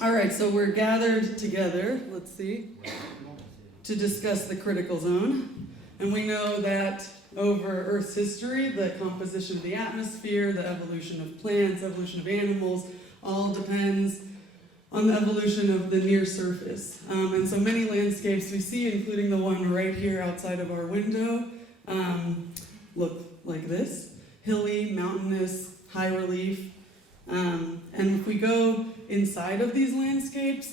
All right, so we're gathered together, let's see, to discuss the critical zone. And we know that over Earth's history, the composition of the atmosphere, the evolution of plants, evolution of animals, all depends on the evolution of the near surface. And so many landscapes we see, including the one right here outside of our window, look like this: hilly, mountainous, high relief. And if we go inside of these landscapes,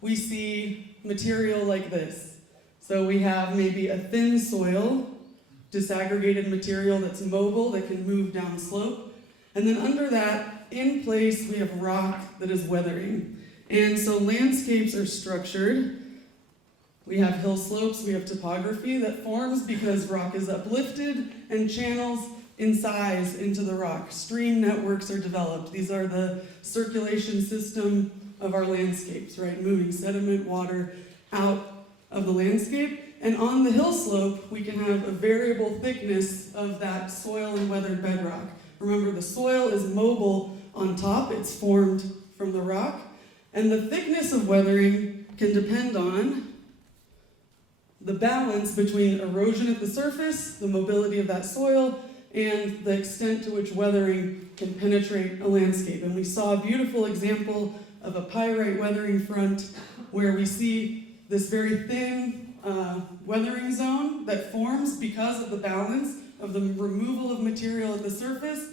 we see material like this. So we have maybe a thin soil, disaggregated material that's mobile, that can move down slope. And then under that, in place, we have rock that is weathering. And so landscapes are structured. We have hill slopes, we have topography that forms because rock is uplifted, and channels incise into the rock. Stream networks are developed. These are the circulation system of our landscapes, right? Moving sediment, water out of the landscape. And on the hill slope, we can have a variable thickness of that soil and weathered bedrock. Remember, the soil is mobile on top. It's formed from the rock. And the thickness of weathering can depend on the balance between erosion at the surface, the mobility of that soil, and the extent to which weathering can penetrate a landscape. And we saw a beautiful example of a pyrite weathering front where we see this very thin weathering zone that forms because of the balance of the removal of material at the surface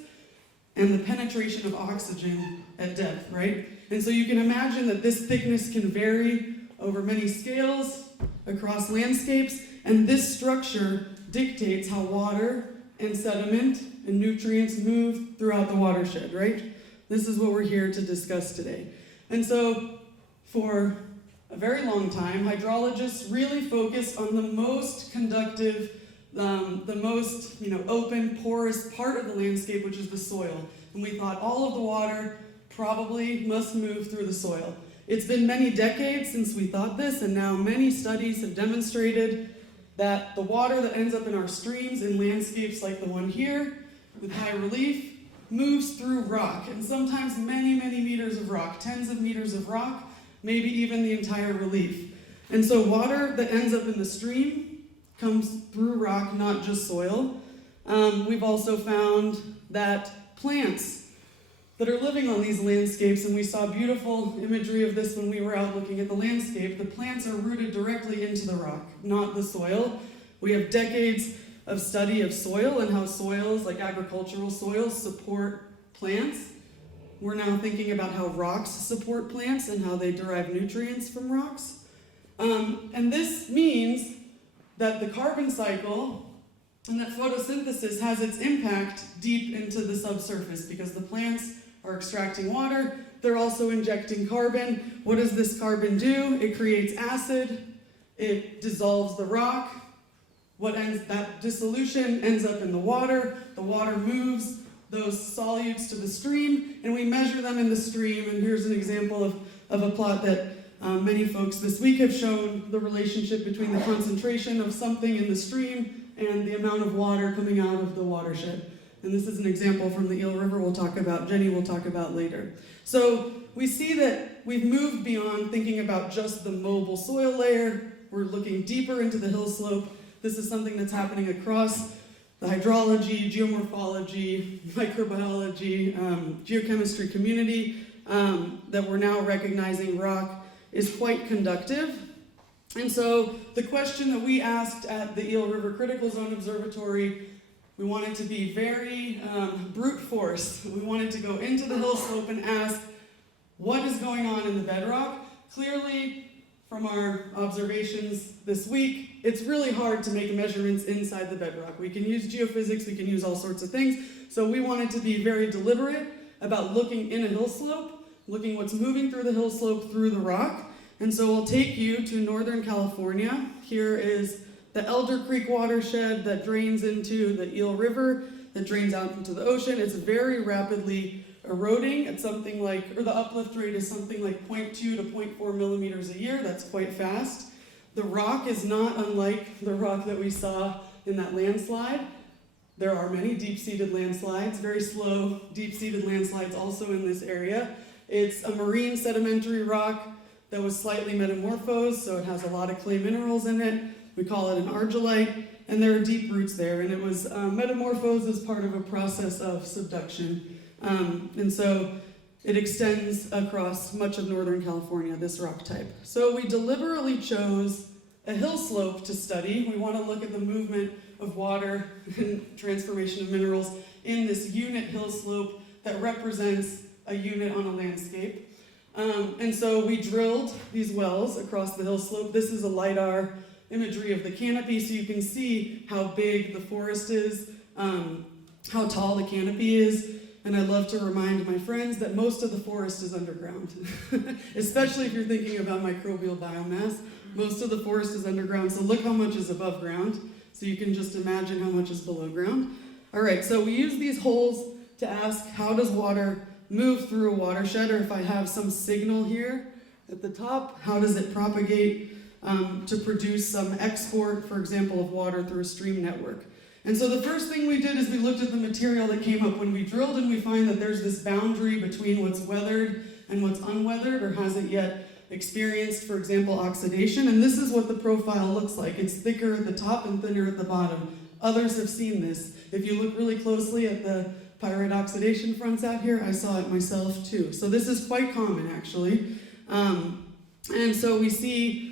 and the penetration of oxygen at depth, right? And so you can imagine that this thickness can vary over many scales across landscapes, and this structure dictates how water and sediment and nutrients move throughout the watershed, right? This is what we're here to discuss today. And so for a very long time, hydrologists really focused on the most conductive, the most open, porous part of the landscape, which is the soil. And we thought all of the water probably must move through the soil. It's been many decades since we thought this, and now many studies have demonstrated that the water that ends up in our streams in landscapes like the one here, with high relief, moves through rock, and sometimes many, many meters of rock, tens of meters of rock, maybe even the entire relief. And so water that ends up in the stream comes through rock, not just soil. We've also found that plants that are living on these landscapes, and we saw beautiful imagery of this when we were out looking at the landscape, the plants are rooted directly into the rock, not the soil. We have decades of study of soil and how soils, like agricultural soils, support plants. We're now thinking about how rocks support plants and how they derive nutrients from rocks. And this means that the carbon cycle and that photosynthesis has its impact deep into the subsurface because the plants are extracting water, they're also injecting carbon. What does this carbon do? It creates acid, it dissolves the rock. That dissolution ends up in the water moves those solutes to the stream, and we measure them in the stream. And here's an example of a plot that many folks this week have shown the relationship between the concentration of something in the stream and the amount of water coming out of the watershed. And this is an example from the Eel River Jenny will talk about later. So we see that we've moved beyond thinking about just the mobile soil layer. We're looking deeper into the hill slope. This is something that's happening across the hydrology, geomorphology, microbiology, geochemistry community, that we're now recognizing rock is quite conductive. And so the question that we asked at the Eel River Critical Zone Observatory, we wanted to be very brute force. We wanted to go into the hill slope and ask, what is going on in the bedrock? Clearly, from our observations this week, it's really hard to make measurements inside the bedrock. We can use geophysics, we can use all sorts of things. So we wanted to be very deliberate about looking in a hill slope, looking what's moving through the hill slope through the rock. And so we'll take you to Northern California. Here is the Elder Creek watershed that drains into the Eel River, that drains out into the ocean. It's very rapidly eroding at something like, or the uplift rate is something like 0.2 to 0.4 millimeters a year. That's quite fast. The rock is not unlike the rock that we saw in that landslide. There are many deep-seated landslides, very slow deep-seated landslides also in this area. It's a marine sedimentary rock that was slightly metamorphosed, so it has a lot of clay minerals in it. We call it an argillite, and there are deep roots there, and it was metamorphosed as part of a process of subduction. And so it extends across much of Northern California, this rock type. So we deliberately chose a hill slope to study. We want to look at the movement of water and transformation of minerals in this unit hill slope that represents a unit on a landscape. And so we drilled these wells across the hill slope. This is a LiDAR imagery of the canopy, so you can see how big the forest is, how tall the canopy is. And I love to remind my friends that most of the forest is underground, especially if you're thinking about microbial biomass. Most of the forest is underground, so look how much is above ground. So you can just imagine how much is below ground. All right, so we use these holes to ask, how does water move through a watershed? Or if I have some signal here at the top, how does it propagate to produce some export, for example, of water through a stream network? And so the first thing we did is we looked at the material that came up when we drilled, and we find that there's this boundary between what's weathered and what's unweathered or hasn't yet experienced, for example, oxidation. And this is what the profile looks like. It's thicker at the top and thinner at the bottom. Others have seen this. If you look really closely at the pyrite oxidation fronts out here, I saw it myself too. So this is quite common, actually. And so we see,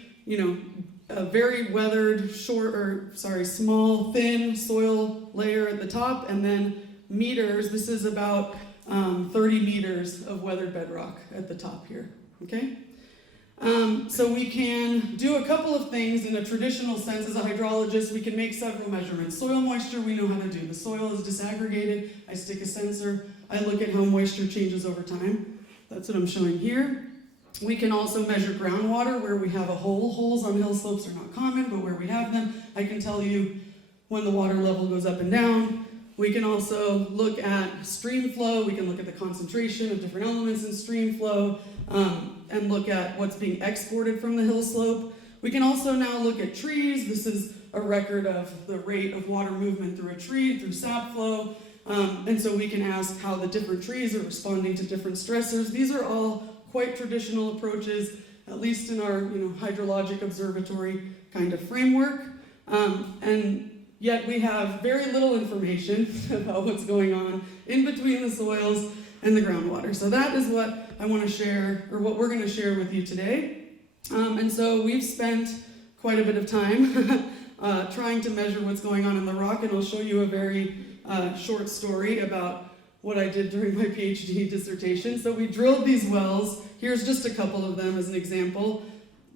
a very weathered, small, thin soil layer at the top, and then meters. This is about 30 meters of weathered bedrock at the top here, okay? So we can do a couple of things in a traditional sense. As a hydrologist, we can make several measurements. Soil moisture, we know how to do. The soil is disaggregated. I stick a sensor. I look at how moisture changes over time. That's what I'm showing here. We can also measure groundwater where we have a hole. Holes on hill slopes are not common, but where we have them, I can tell you when the water level goes up and down. We can also look at stream flow. We can look at the concentration of different elements in stream flow and look at what's being exported from the hill slope. We can also now look at trees. This is a record of the rate of water movement through a tree, through sap flow. And so we can ask how the different trees are responding to different stressors. These are all quite traditional approaches, at least in our hydrologic observatory kind of framework. And yet we have very little information about what's going on in between the soils and the groundwater. So that is what I want to share, or what we're going to share with you today. And so we've spent quite a bit of time trying to measure what's going on in the rock, and I'll show you a very short story about what I did during my PhD dissertation. So we drilled these wells. Here's just a couple of them as an example.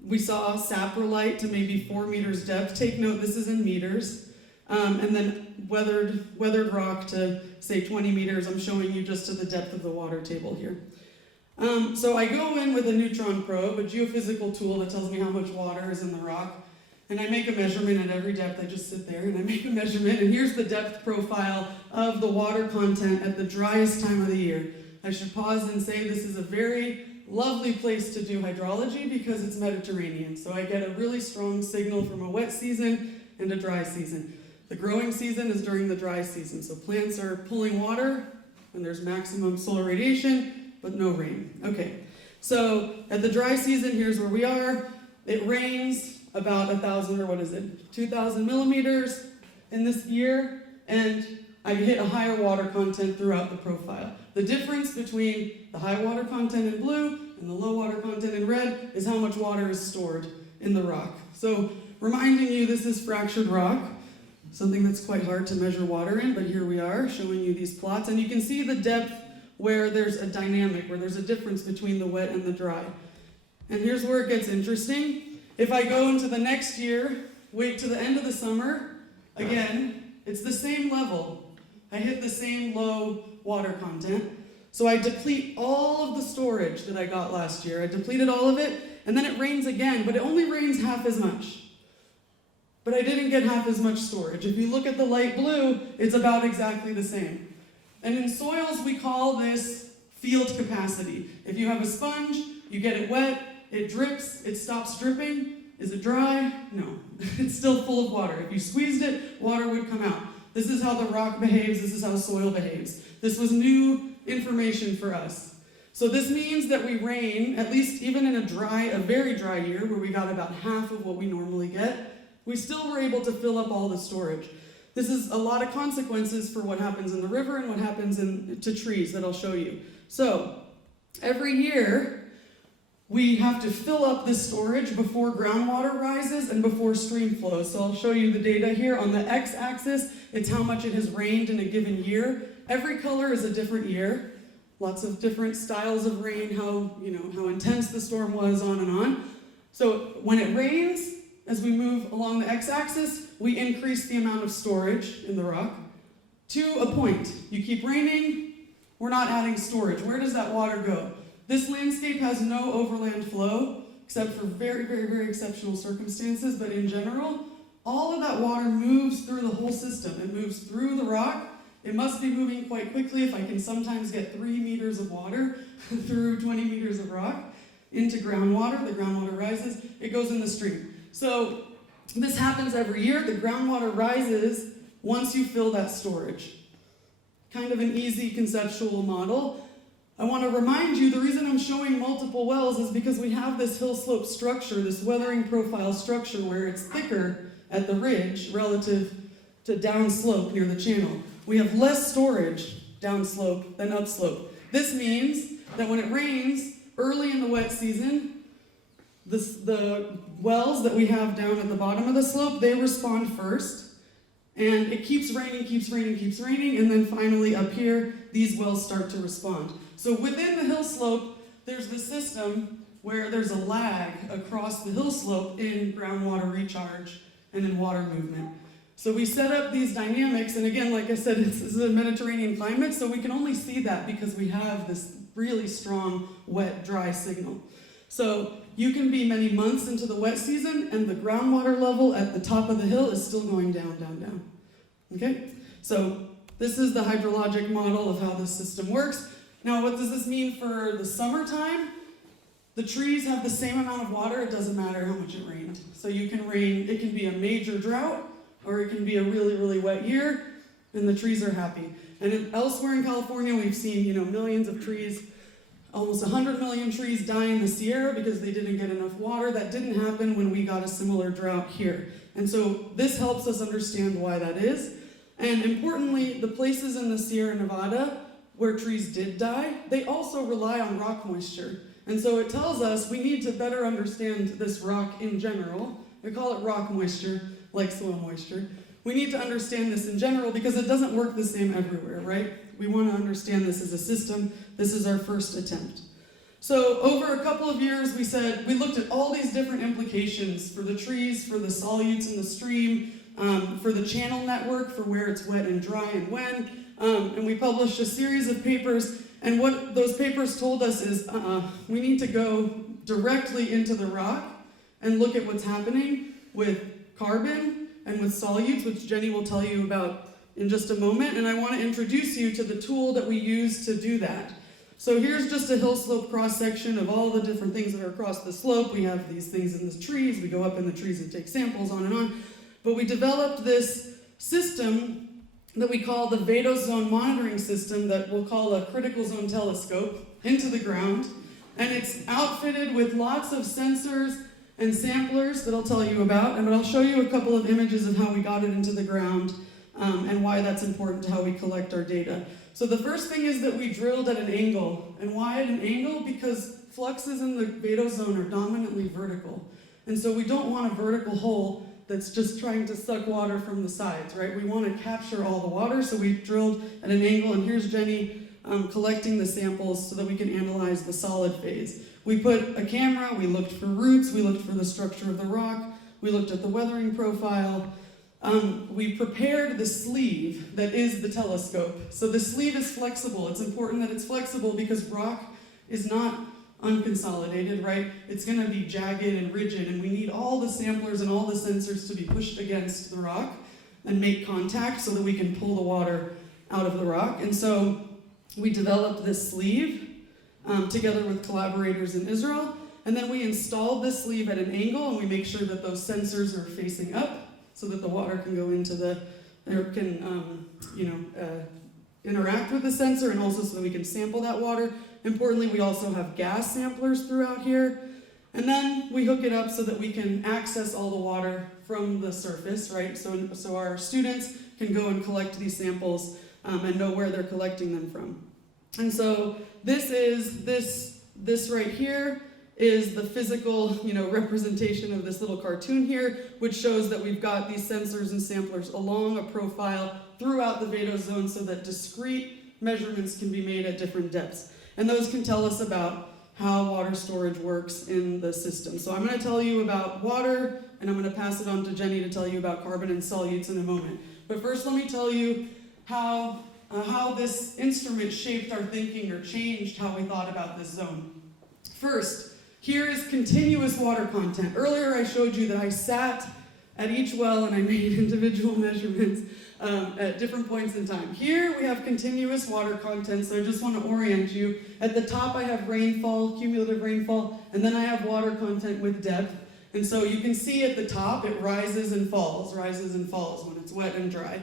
We saw saprolite to maybe 4 meters depth. Take note, this is in meters. And then weathered rock to, say, 20 meters. I'm showing you just to the depth of the water table here. So I go in with a neutron probe, a geophysical tool that tells me how much water is in the rock. And I make a measurement at every depth. I just sit there and I make a measurement, and here's the depth profile of the water content at the driest time of the year. I should pause and say this is a very lovely place to do hydrology because it's Mediterranean. So I get a really strong signal from a wet season and a dry season. The growing season is during the dry season. So plants are pulling water and there's maximum solar radiation, but no rain. Okay, so at the dry season, here's where we are. It rains about 2,000 millimeters in this year, and I hit a higher water content throughout the profile. The difference between the high water content in blue and the low water content in red is how much water is stored in the rock. So reminding you, this is fractured rock, something that's quite hard to measure water in, but here we are showing you these plots, and you can see the depth where there's a dynamic, where there's a difference between the wet and the dry. And here's where it gets interesting. If I go into the next year, wait to the end of the summer, again, it's the same level. I hit the same low water content. So I deplete all of the storage that I got last year. I depleted all of it, and then it rains again, but it only rains half as much. But I didn't get half as much storage. If you look at the light blue, it's about exactly the same. And in soils, we call this field capacity. If you have a sponge, you get it wet, it drips, it stops dripping. Is it dry? No. It's still full of water. If you squeezed it, water would come out. This is how the rock behaves. This is how soil behaves. This was new information for us. So this means that we rain, at least even in a very dry year, where we got about half of what we normally get, we still were able to fill up all the storage. This is a lot of consequences for what happens in the river and what happens to trees that I'll show you. So every year, we have to fill up this storage before groundwater rises and before stream flows. So I'll show you the data here. On the x-axis, it's how much it has rained in a given year. Every color is a different year. Lots of different styles of rain, how intense the storm was, on and on. So when it rains, as we move along the x-axis, we increase the amount of storage in the rock to a point. You keep raining, we're not adding storage. Where does that water go? This landscape has no overland flow, except for very, very, very exceptional circumstances, but in general, all of that water moves through the whole system. It moves through the rock. It must be moving quite quickly if I can sometimes get 3 meters of water through 20 meters of rock into groundwater. The groundwater rises, it goes in the stream. So this happens every year. The groundwater rises once you fill that storage. Kind of an easy conceptual model. I want to remind you, the reason I'm showing multiple wells is because we have this hill slope structure, this weathering profile structure, where it's thicker at the ridge relative to downslope near the channel. We have less storage downslope than upslope. This means that when it rains early in the wet season, the wells that we have down at the bottom of the slope, they respond first. And it keeps raining, keeps raining, keeps raining, and then finally up here, these wells start to respond. So within the hill slope, there's the system where there's a lag across the hill slope in groundwater recharge and in water movement. So we set up these dynamics, and again, like I said, this is a Mediterranean climate, so we can only see that because we have this really strong wet, dry signal. So you can be many months into the wet season, and the groundwater level at the top of the hill is still going down, down, down. Okay? So this is the hydrologic model of how this system works. Now, what does this mean for the summertime? The trees have the same amount of water, it doesn't matter how much it rained. So you can rain, it can be a major drought, or it can be a really, really wet year, and the trees are happy. And elsewhere in California, we've seen, millions of trees, almost 100 million trees die in the Sierra because they didn't get enough water. That didn't happen when we got a similar drought here. And so this helps us understand why that is. And importantly, the places in the Sierra Nevada where trees did die, they also rely on rock moisture. And so it tells us we need to better understand this rock in general. We call it rock moisture, like soil moisture. We need to understand this in general because it doesn't work the same everywhere, right? We want to understand this as a system. This is our first attempt. So over a couple of years, we looked at all these different implications for the trees, for the solutes in the stream, for the channel network, for where it's wet and dry and when, and we published a series of papers. And what those papers told us is we need to go directly into the rock and look at what's happening with carbon and with solutes, which Jenny will tell you about in just a moment. And I want to introduce you to the tool that we use to do that. So here's just a hill slope cross-section of all the different things that are across the slope. We have these things in the trees. We go up in the trees and take samples, on and on. But we developed this system that we call the Vadose Zone Monitoring System that we'll call a critical zone telescope into the ground. And it's outfitted with lots of sensors and samplers that I'll tell you about. And I'll show you a couple of images of how we got it into the ground and why that's important to how we collect our data. So the first thing is that we drilled at an angle. And why at an angle? Because fluxes in the Vadose zone are dominantly vertical. And so we don't want a vertical hole that's just trying to suck water from the sides, right? We want to capture all the water, so we drilled at an angle, and here's Jenny collecting the samples so that we can analyze the solid phase. We put a camera, we looked for roots, we looked for the structure of the rock, we looked at the weathering profile. We prepared the sleeve that is the telescope. So the sleeve is flexible. It's important that it's flexible because rock is not unconsolidated, right? It's going to be jagged and rigid, and we need all the samplers and all the sensors to be pushed against the rock and make contact so that we can pull the water out of the rock. And so we developed this sleeve together with collaborators in Israel, and then we installed this sleeve at an angle, and we make sure that those sensors are facing up so that the water can go into interact with the sensor, and also so that we can sample that water Importantly, we also have gas samplers throughout here. And then we hook it up so that we can access all the water from the surface, right? So our students can go and collect these samples and know where they're collecting them from. And so this right here is the physical, representation of this little cartoon here, which shows that we've got these sensors and samplers along a profile throughout the vadose zone so that discrete measurements can be made at different depths. And those can tell us about how water storage works in the system. So I'm going to tell you about water, and I'm going to pass it on to Jenny to tell you about carbon and solutes in a moment. But first, let me tell you how this instrument shaped our thinking or changed how we thought about this zone. First, here is continuous water content. Earlier I showed you that I sat at each well and I made individual measurements at different points in time. Here we have continuous water content, so I just want to orient you. At the top I have rainfall, cumulative rainfall, and then I have water content with depth. And so you can see at the top it rises and falls when it's wet and dry.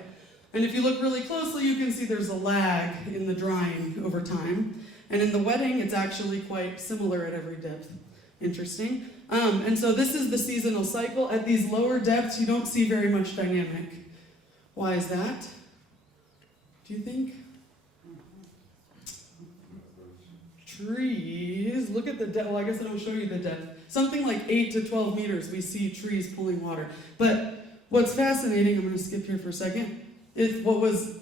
And if you look really closely, you can see there's a lag in the drying over time. And in the wetting, it's actually quite similar at every depth. Interesting. And so this is the seasonal cycle. At these lower depths, you don't see very much dynamic. Why is that? Do you think? Trees. Look at the depth. Well, I guess I don't show you the depth. Something like 8 to 12 meters, we see trees pulling water. But what's fascinating, I'm going to skip here for a second, is what was,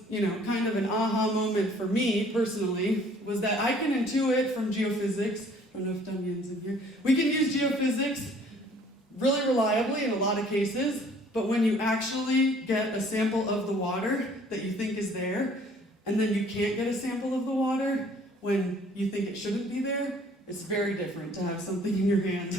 kind of an aha moment for me personally, was that I can intuit from geophysics. I don't know if Danielle's in here. We can use geophysics really reliably in a lot of cases, but when you actually get a sample of the water that you think is there, and then you can't get a sample of the water when you think it shouldn't be there, it's very different to have something in your hand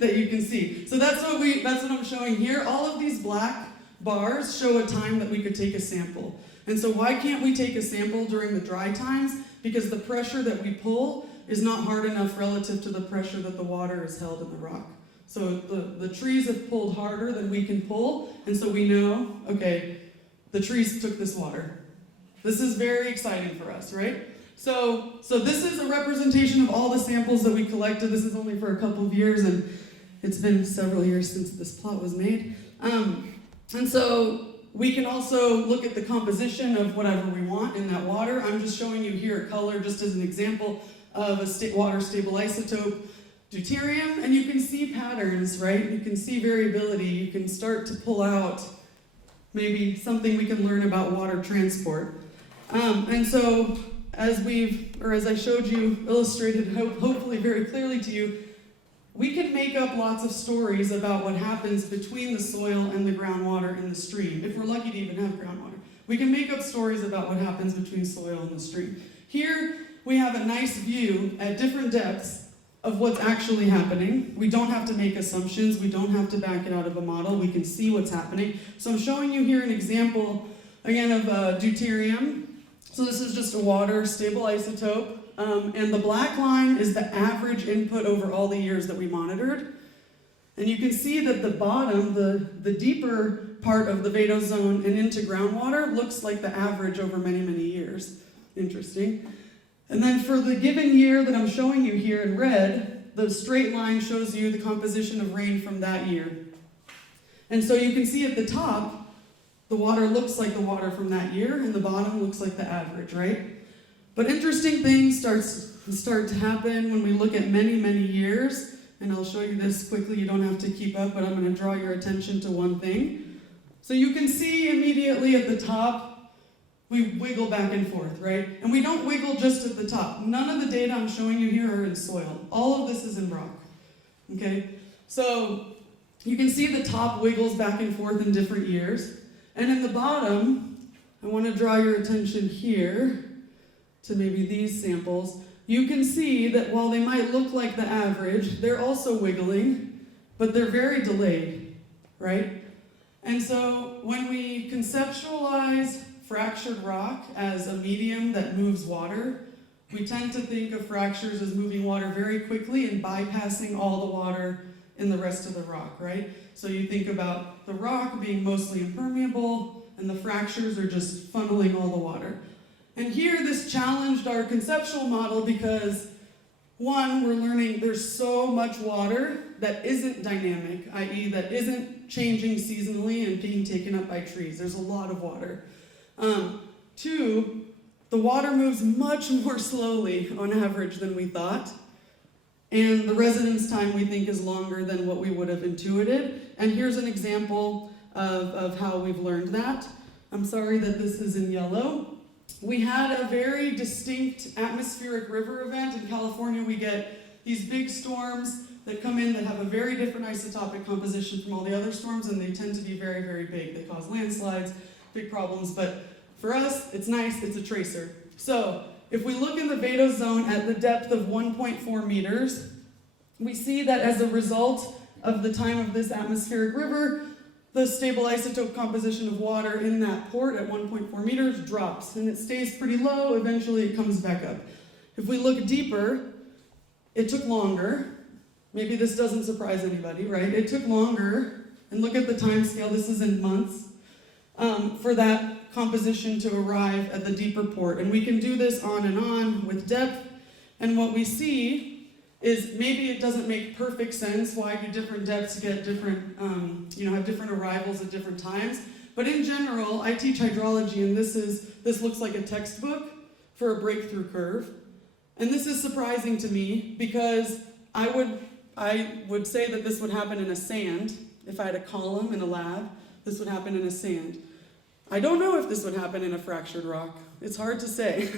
that you can see. So that's what I'm showing here. All of these black bars show a time that we could take a sample. And so why can't we take a sample during the dry times? Because the pressure that we pull is not hard enough relative to the pressure that the water is held in the rock. So the trees have pulled harder than we can pull, and so we know, okay, the trees took this water. This is very exciting for us, right? So this is a representation of all the samples that we collected. This is only for a couple of years, and it's been several years since this plot was made. And so we can also look at the composition of whatever we want in that water. I'm just showing you here a color just as an example of a water stable isotope, deuterium, and you can see patterns, right? You can see variability. You can start to pull out maybe something we can learn about water transport. And so as I showed you, illustrated hopefully very clearly to you, we can make up lots of stories about what happens between the soil and the groundwater in the stream, if we're lucky to even have groundwater. We can make up stories about what happens between soil and the stream. Here, we have a nice view at different depths of what's actually happening. We don't have to make assumptions. We don't have to back it out of a model. We can see what's happening. So I'm showing you here an example, again, of deuterium. So this is just a water stable isotope. And the black line is the average input over all the years that we monitored. And you can see that the bottom, the deeper part of the vadose zone and into groundwater looks like the average over many, many years. Interesting. And then for the given year that I'm showing you here in red, the straight line shows you the composition of rain from that year. And so you can see at the top, the water looks like the water from that year, and the bottom looks like the average, right? But interesting things start to happen when we look at many, many years, and I'll show you this quickly. You don't have to keep up, but I'm going to draw your attention to one thing. So you can see immediately at the top, we wiggle back and forth, right? And we don't wiggle just at the top. None of the data I'm showing you here are in soil. All of this is in rock, okay? So you can see the top wiggles back and forth in different years. And in the bottom, I want to draw your attention here to maybe these samples. You can see that while they might look like the average, they're also wiggling, but they're very delayed, right? And so when we conceptualize fractured rock as a medium that moves water, we tend to think of fractures as moving water very quickly and bypassing all the water in the rest of the rock, right? So you think about the rock being mostly impermeable, and the fractures are just funneling all the water. And here, this challenged our conceptual model because One, we're learning there's so much water that isn't dynamic, i.e. that isn't changing seasonally and being taken up by trees. There's a lot of water. Two, the water moves much more slowly on average than we thought. And the residence time we think is longer than what we would have intuited. And here's an example of how we've learned that. I'm sorry that this is in yellow. We had a very distinct atmospheric river event. In California, we get these big storms that come in that have a very different isotopic composition from all the other storms, and they tend to be very, very big. They cause landslides, big problems, but for us, it's nice, it's a tracer. So, if we look in the Vado zone at the depth of 1.4 meters, we see that as a result of the time of this atmospheric river, the stable isotope composition of water in that port at 1.4 meters drops, and it stays pretty low. Eventually it comes back up. If we look deeper, it took longer. Maybe this doesn't surprise anybody, right? It took longer, and look at the time scale, this is in months, for that composition to arrive at the deeper port. And we can do this on and on with depth, and what we see is maybe it doesn't make perfect sense. Why do different depths get different, have different arrivals at different times? But in general, I teach hydrology, and this looks like a textbook for a breakthrough curve. And this is surprising to me because I would say that this would happen in a sand. If I had a column in a lab, this would happen in a sand. I don't know if this would happen in a fractured rock. It's hard to say.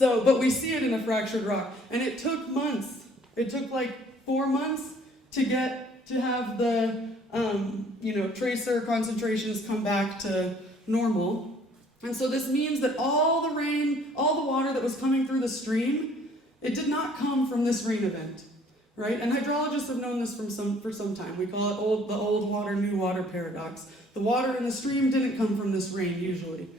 But we see it in a fractured rock, and it took months. It took like 4 months to have the tracer concentrations come back to normal. And so this means that all the rain, all the water that was coming through the stream, it did not come from this rain event, right? And hydrologists have known this for some time. We call it the old water, new water paradox. The water in the stream didn't come from this rain usually.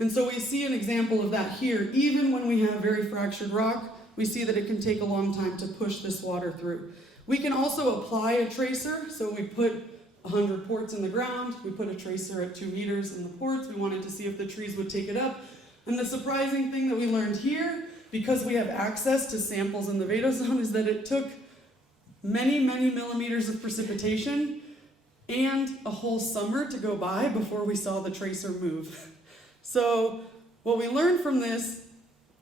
And so we see an example of that here. Even when we have very fractured rock, we see that it can take a long time to push this water through. We can also apply a tracer, so we put 100 ports in the ground, we put a tracer at 2 meters in the ports, we wanted to see if the trees would take it up. And the surprising thing that we learned here, because we have access to samples in the Vado zone, is that it took many, many millimeters of precipitation and a whole summer to go by before we saw the tracer move. So what we learned from this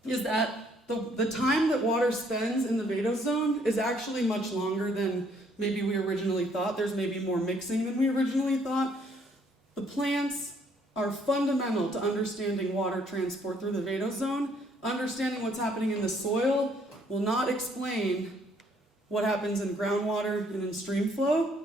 is that the time that water spends in the Vado zone is actually much longer than maybe we originally thought. There's maybe more mixing than we originally thought. The plants are fundamental to understanding water transport through the Vado zone. Understanding what's happening in the soil will not explain what happens in groundwater and in stream flow.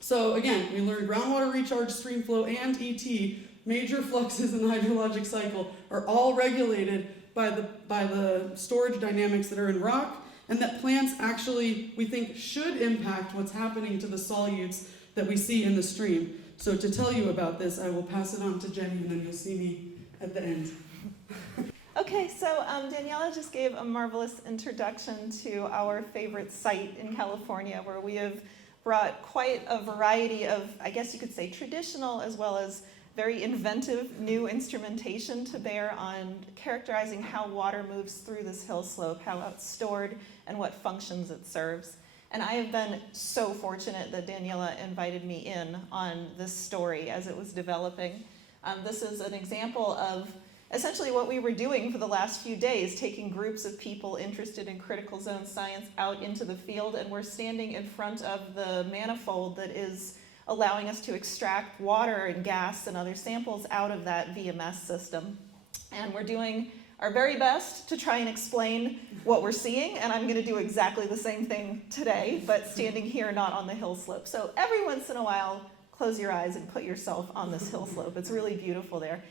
So again, we learned groundwater recharge, stream flow, and ET, major fluxes in the hydrologic cycle, are all regulated by the storage dynamics that are in rock, and that plants actually, we think, should impact what's happening to the solutes that we see in the stream. So to tell you about this, I will pass it on to Jenny, and then you'll see me at the end. Okay, so Daniella just gave a marvelous introduction to our favorite site in California, where we have brought quite a variety of, I guess you could say, traditional as well as very inventive new instrumentation to bear on characterizing how water moves through this hill slope, how it's stored, and what functions it serves. And I have been so fortunate that Daniella invited me in on this story as it was developing. This is an example of essentially what we were doing for the last few days, taking groups of people interested in critical zone science out into the field, and we're standing in front of the manifold that is allowing us to extract water and gas and other samples out of that VMS system. And we're doing our very best to try and explain what we're seeing, and I'm going to do exactly the same thing today, but standing here, not on the hill slope. So every once in a while, close your eyes and put yourself on this hill slope. It's really beautiful there.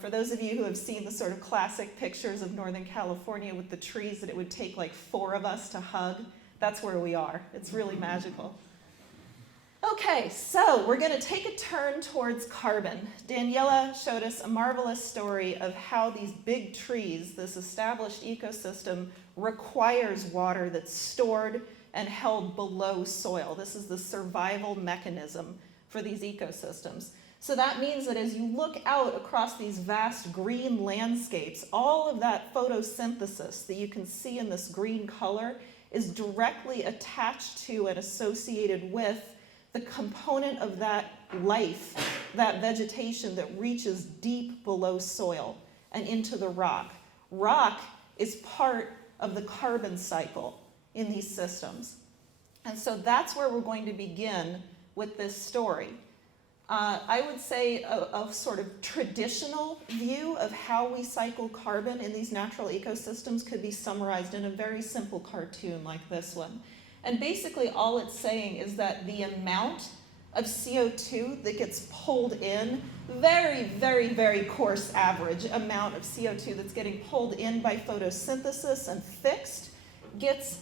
For those of you who have seen the sort of classic pictures of Northern California with the trees that it would take like 4 of us to hug, that's where we are. It's really magical. Okay, so we're going to take a turn towards carbon. Daniella showed us a marvelous story of how these big trees, this established ecosystem, requires water that's stored and held below soil. This is the survival mechanism for these ecosystems. So that means that as you look out across these vast green landscapes, all of that photosynthesis that you can see in this green color is directly attached to and associated with the component of that life, that vegetation that reaches deep below soil and into the rock. Rock is part of the carbon cycle in these systems. And so that's where we're going to begin with this story. I would say a sort of traditional view of how we cycle carbon in these natural ecosystems could be summarized in a very simple cartoon like this one. And basically all it's saying is that the amount of CO2 that gets pulled in, very coarse average amount of CO2 that's getting pulled in by photosynthesis and fixed, gets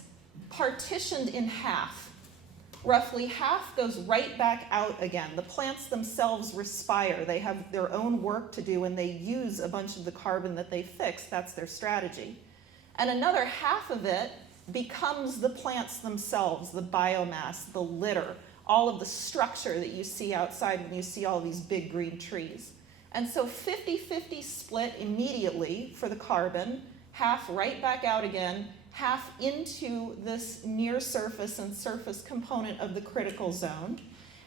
partitioned in half. Roughly half goes right back out again. The plants themselves respire. They have their own work to do and they use a bunch of the carbon that they fix. That's their strategy. And another half of it becomes the plants themselves, the biomass, the litter, all of the structure that you see outside when you see all these big green trees. And so 50-50 split immediately for the carbon, half right back out again, half into this near surface and surface component of the critical zone.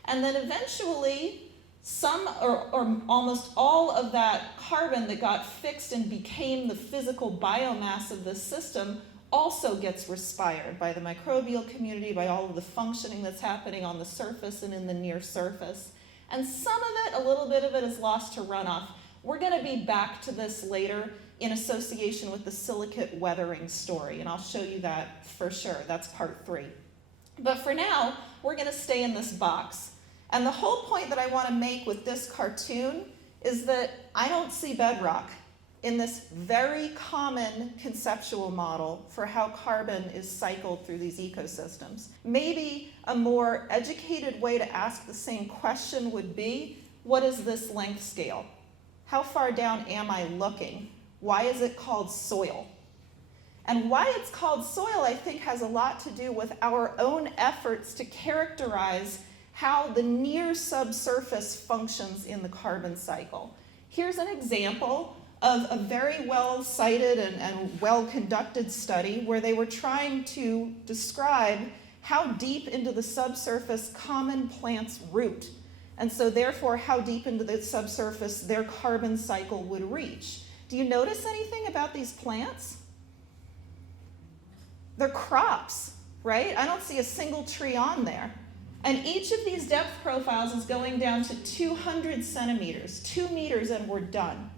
And then eventually, some or almost all of that carbon that got fixed and became the physical biomass of the system also gets respired by the microbial community, by all of the functioning that's happening on the surface and in the near surface. And some of it, a little bit of it, is lost to runoff. We're going to be back to this later in association with the silicate weathering story, and I'll show you that for sure. That's part 3. But for now, we're going to stay in this box. And the whole point that I want to make with this cartoon is that I don't see bedrock in this very common conceptual model for how carbon is cycled through these ecosystems. Maybe a more educated way to ask the same question would be, what is this length scale? How far down am I looking? Why is it called soil? And why it's called soil, I think, has a lot to do with our own efforts to characterize how the near subsurface functions in the carbon cycle. Here's an example of a very well-cited and well-conducted study where they were trying to describe how deep into the subsurface common plants root, and so therefore how deep into the subsurface their carbon cycle would reach. Do you notice anything about these plants? They're crops, right? I don't see a single tree on there. And each of these depth profiles is going down to 200 centimeters, 2 meters, and we're done.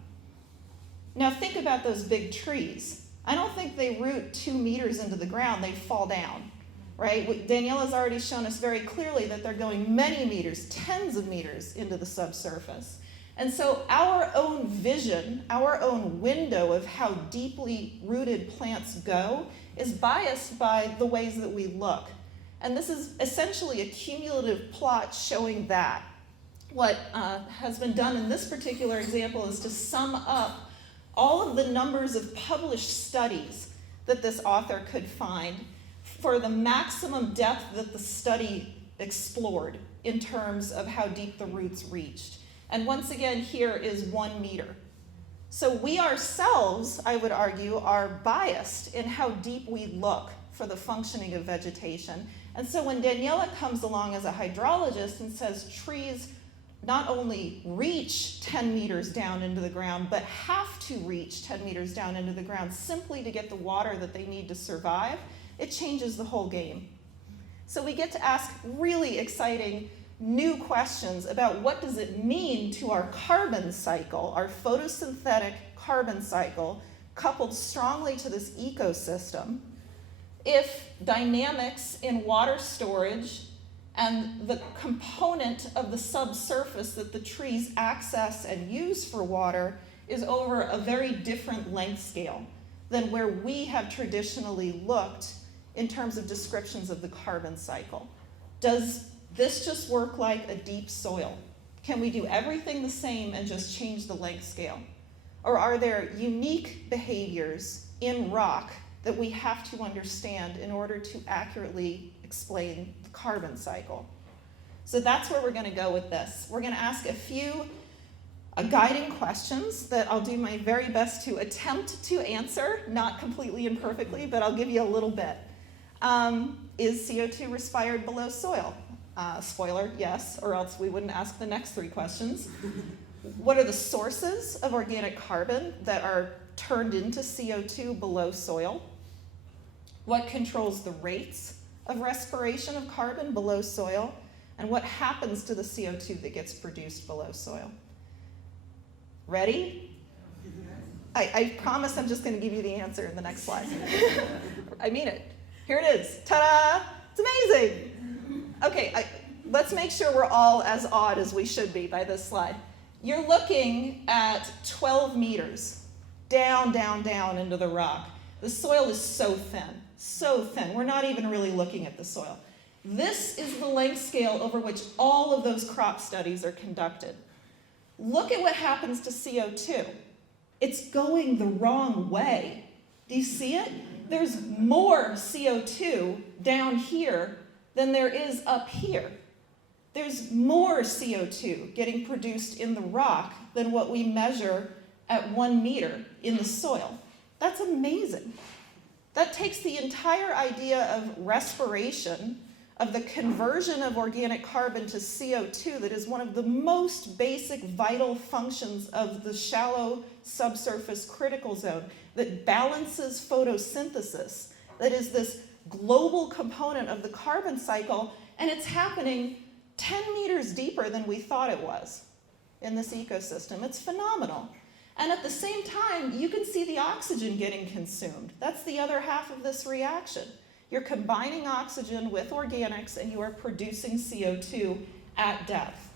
Now think about those big trees. I don't think they root 2 meters into the ground, they fall down, right? Daniella's already shown us very clearly that they're going many meters, tens of meters into the subsurface. And so our own vision, our own window of how deeply rooted plants go is biased by the ways that we look. And this is essentially a cumulative plot showing that. What has been done in this particular example is to sum up all of the numbers of published studies that this author could find for the maximum depth that the study explored in terms of how deep the roots reached. And once again, here is 1 meter. So we ourselves, I would argue, are biased in how deep we look for the functioning of vegetation. And so when Daniella comes along as a hydrologist and says trees not only reach 10 meters down into the ground, but have to reach 10 meters down into the ground simply to get the water that they need to survive, it changes the whole game. So we get to ask really exciting new questions about what does it mean to our carbon cycle, our photosynthetic carbon cycle, coupled strongly to this ecosystem, if dynamics in water storage and the component of the subsurface that the trees access and use for water is over a very different length scale than where we have traditionally looked in terms of descriptions of the carbon cycle. Does this just work like a deep soil? Can we do everything the same and just change the length scale? Or are there unique behaviors in rock that we have to understand in order to accurately explain the carbon cycle? So that's where we're going to go with this. We're going to ask a few guiding questions that I'll do my very best to attempt to answer, not completely and perfectly, but I'll give you a little bit. Is CO2 respired below soil? Spoiler, yes, or else we wouldn't ask the next 3 questions. What are the sources of organic carbon that are turned into CO2 below soil? What controls the rates of respiration of carbon below soil? And what happens to the CO2 that gets produced below soil? Ready? I promise I'm just going to give you the answer in the next slide. I mean it. Here it is. Ta-da! It's amazing. Okay, let's make sure we're all as awed as we should be by this slide. You're looking at 12 meters down, down, down into the rock. The soil is so thin, so thin. We're not even really looking at the soil. This is the length scale over which all of those crop studies are conducted. Look at what happens to CO2. It's going the wrong way. Do you see it? There's more CO2 down here than there is up here. There's more CO2 getting produced in the rock than what we measure at 1 meter in the soil. That's amazing. That takes the entire idea of respiration, of the conversion of organic carbon to CO2 that is one of the most basic vital functions of the shallow subsurface critical zone that balances photosynthesis, that is this global component of the carbon cycle, and it's happening 10 meters deeper than we thought it was in this ecosystem. It's phenomenal. And at the same time, you can see the oxygen getting consumed. That's the other half of this reaction. You're combining oxygen with organics and you are producing CO2 at depth.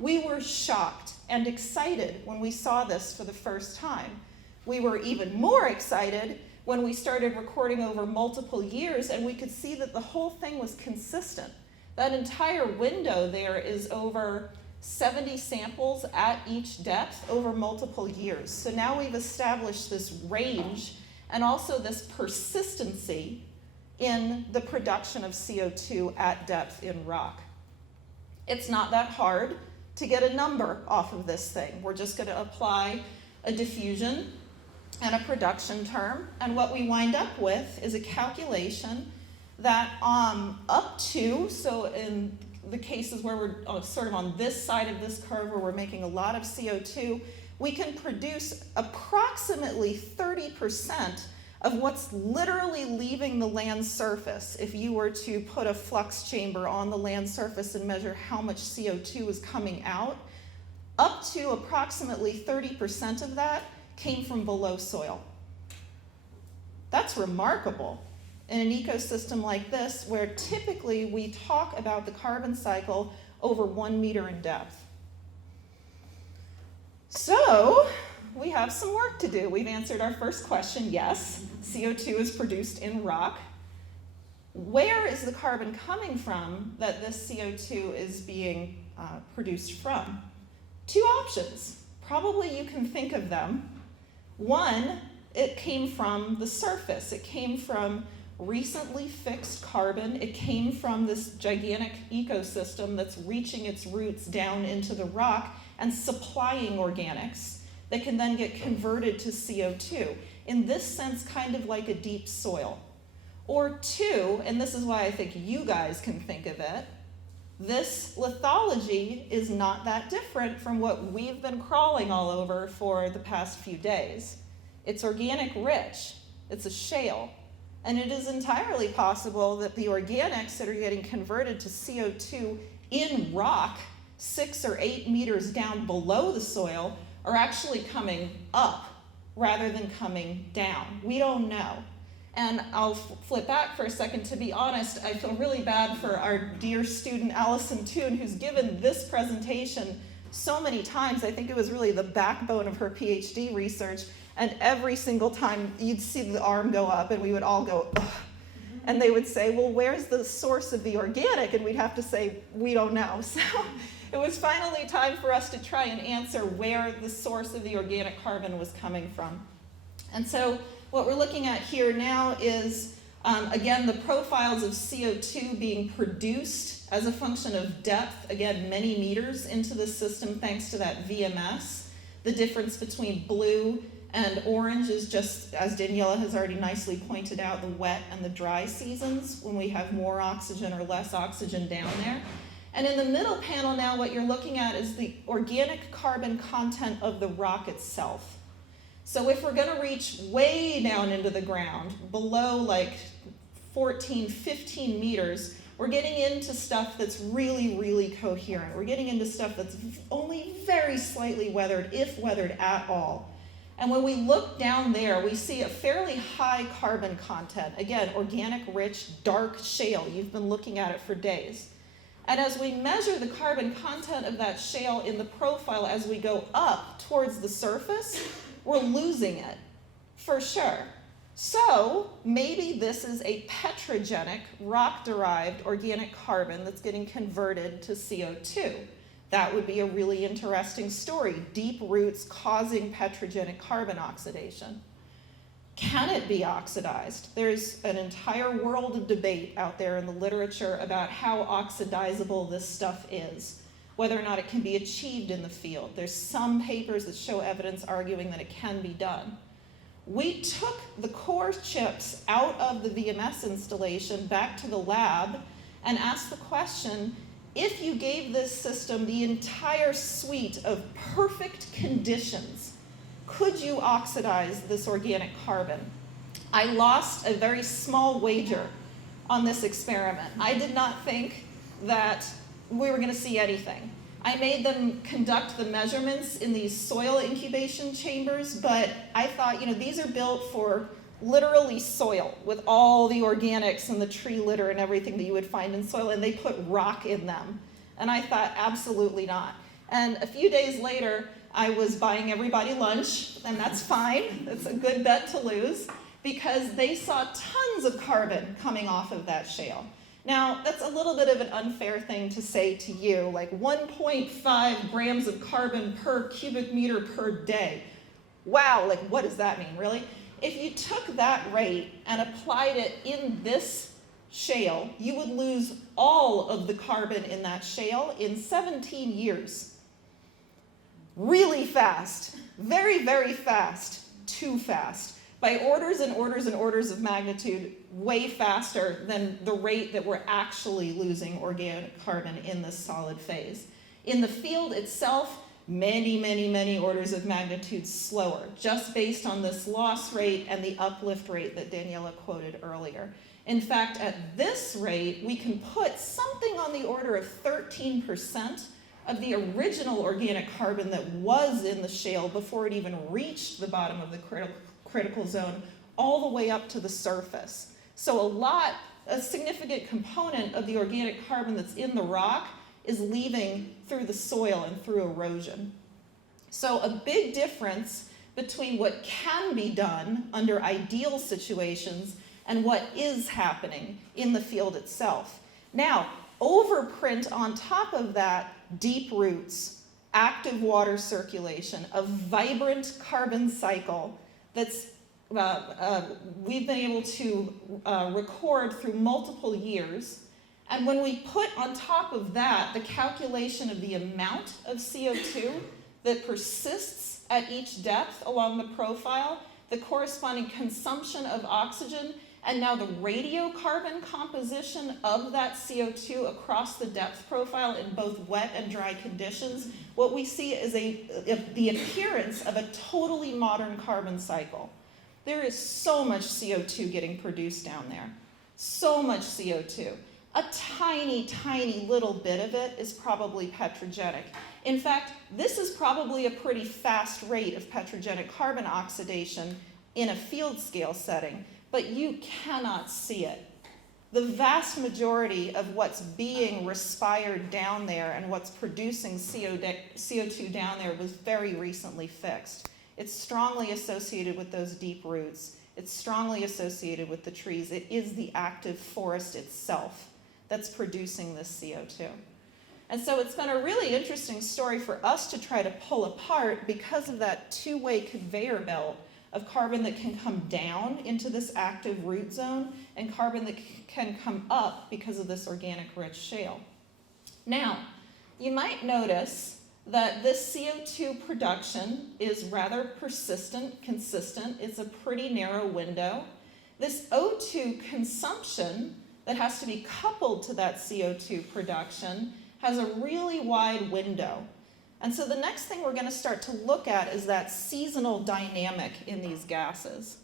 We were shocked and excited when we saw this for the first time. We were even more excited when we started recording over multiple years and we could see that the whole thing was consistent. That entire window there is over 70 samples at each depth over multiple years. So now we've established this range and also this persistency in the production of CO2 at depth in rock. It's not that hard to get a number off of this thing. We're just going to apply a diffusion and a production term, and what we wind up with is a calculation that up to, so in the cases where we're sort of on this side of this curve where we're making a lot of CO2, we can produce approximately 30% of what's literally leaving the land surface if you were to put a flux chamber on the land surface and measure how much CO2 is coming out. Up to approximately 30% of that came from below soil. That's remarkable in an ecosystem like this where typically we talk about the carbon cycle over 1 meter in depth. So we have some work to do. We've answered our first question, yes, CO2 is produced in rock. Where is the carbon coming from that this CO2 is being produced from? 2 options. Probably you can think of them. One, it came from the surface. It came from recently fixed carbon. It came from this gigantic ecosystem that's reaching its roots down into the rock and supplying organics that can then get converted to CO2. In this sense, kind of like a deep soil. Or 2, and this is why I think you guys can think of it, this lithology is not that different from what we've been crawling all over for the past few days. It's organic rich. It's a shale. And it is entirely possible that the organics that are getting converted to CO2 in rock 6 or 8 meters down below the soil are actually coming up rather than coming down. We don't know. And I'll flip back for a second. To be honest, I feel really bad for our dear student Allison Toon, who's given this presentation so many times. I think it was really the backbone of her PhD research. And every single time you'd see the arm go up and we would all go, ugh. And they would say, well, where's the source of the organic? And we'd have to say, we don't know. So it was finally time for us to try and answer where the source of the organic carbon was coming from. And so what we're looking at here now is Again, the profiles of CO2 being produced as a function of depth, again, many meters into the system thanks to that VMS. The difference between blue and orange is just, as Daniella has already nicely pointed out, the wet and the dry seasons when we have more oxygen or less oxygen down there. And in the middle panel now, what you're looking at is the organic carbon content of the rock itself. So if we're going to reach way down into the ground, below like 14, 15 meters, we're getting into stuff that's really, really coherent. We're getting into stuff that's only very slightly weathered, if weathered at all. And when we look down there, we see a fairly high carbon content. Again, organic, rich, dark shale. You've been looking at it for days. And as we measure the carbon content of that shale in the profile as we go up towards the surface, we're losing it, for sure. So maybe this is a petrogenic, rock-derived organic carbon that's getting converted to CO2. That would be a really interesting story. Deep roots causing petrogenic carbon oxidation. Can it be oxidized? There's an entire world of debate out there in the literature about how oxidizable this stuff is, whether or not it can be achieved in the field. There's some papers that show evidence arguing that it can be done. We took the core chips out of the VMS installation back to the lab and asked the question, if you gave this system the entire suite of perfect conditions, could you oxidize this organic carbon? I lost a very small wager on this experiment. I did not think that we were going to see anything. I made them conduct the measurements in these soil incubation chambers, but I thought, these are built for literally soil with all the organics and the tree litter and everything that you would find in soil, and they put rock in them. And I thought, absolutely not. And a few days later, I was buying everybody lunch, and that's fine. That's a good bet to lose, because they saw tons of carbon coming off of that shale. Now, that's a little bit of an unfair thing to say to you, like 1.5 grams of carbon per cubic meter per day. Wow, like what does that mean, really? If you took that rate and applied it in this shale, you would lose all of the carbon in that shale in 17 years. Really fast, very, very fast, too fast. By orders and orders and orders of magnitude, way faster than the rate that we're actually losing organic carbon in this solid phase. In the field itself, many, many, many orders of magnitude slower, just based on this loss rate and the uplift rate that Daniella quoted earlier. In fact, at this rate, we can put something on the order of 13% of the original organic carbon that was in the shale before it even reached the bottom of the critical zone, all the way up to the surface. So a significant component of the organic carbon that's in the rock is leaving through the soil and through erosion. So a big difference between what can be done under ideal situations and what is happening in the field itself. Now, overprint on top of that, deep roots, active water circulation, a vibrant carbon cycle that's we've been able to record through multiple years. And when we put on top of that the calculation of the amount of CO2 that persists at each depth along the profile, the corresponding consumption of oxygen, and now the radiocarbon composition of that CO2 across the depth profile in both wet and dry conditions, what we see is the appearance of a totally modern carbon cycle. There is so much CO2 getting produced down there. So much CO2. A tiny, tiny little bit of it is probably petrogenic. In fact, this is probably a pretty fast rate of petrogenic carbon oxidation in a field scale setting, but you cannot see it. The vast majority of what's being respired down there and what's producing CO2 down there was very recently fixed. It's strongly associated with those deep roots. It's strongly associated with the trees. It is the active forest itself that's producing this CO2. And so it's been a really interesting story for us to try to pull apart because of that two-way conveyor belt of carbon that can come down into this active root zone and carbon that can come up because of this organic rich shale. Now, you might notice that this CO2 production is rather persistent, consistent. It's a pretty narrow window. This O2 consumption that has to be coupled to that CO2 production has a really wide window. And so the next thing we're going to start to look at is that seasonal dynamic in these gases.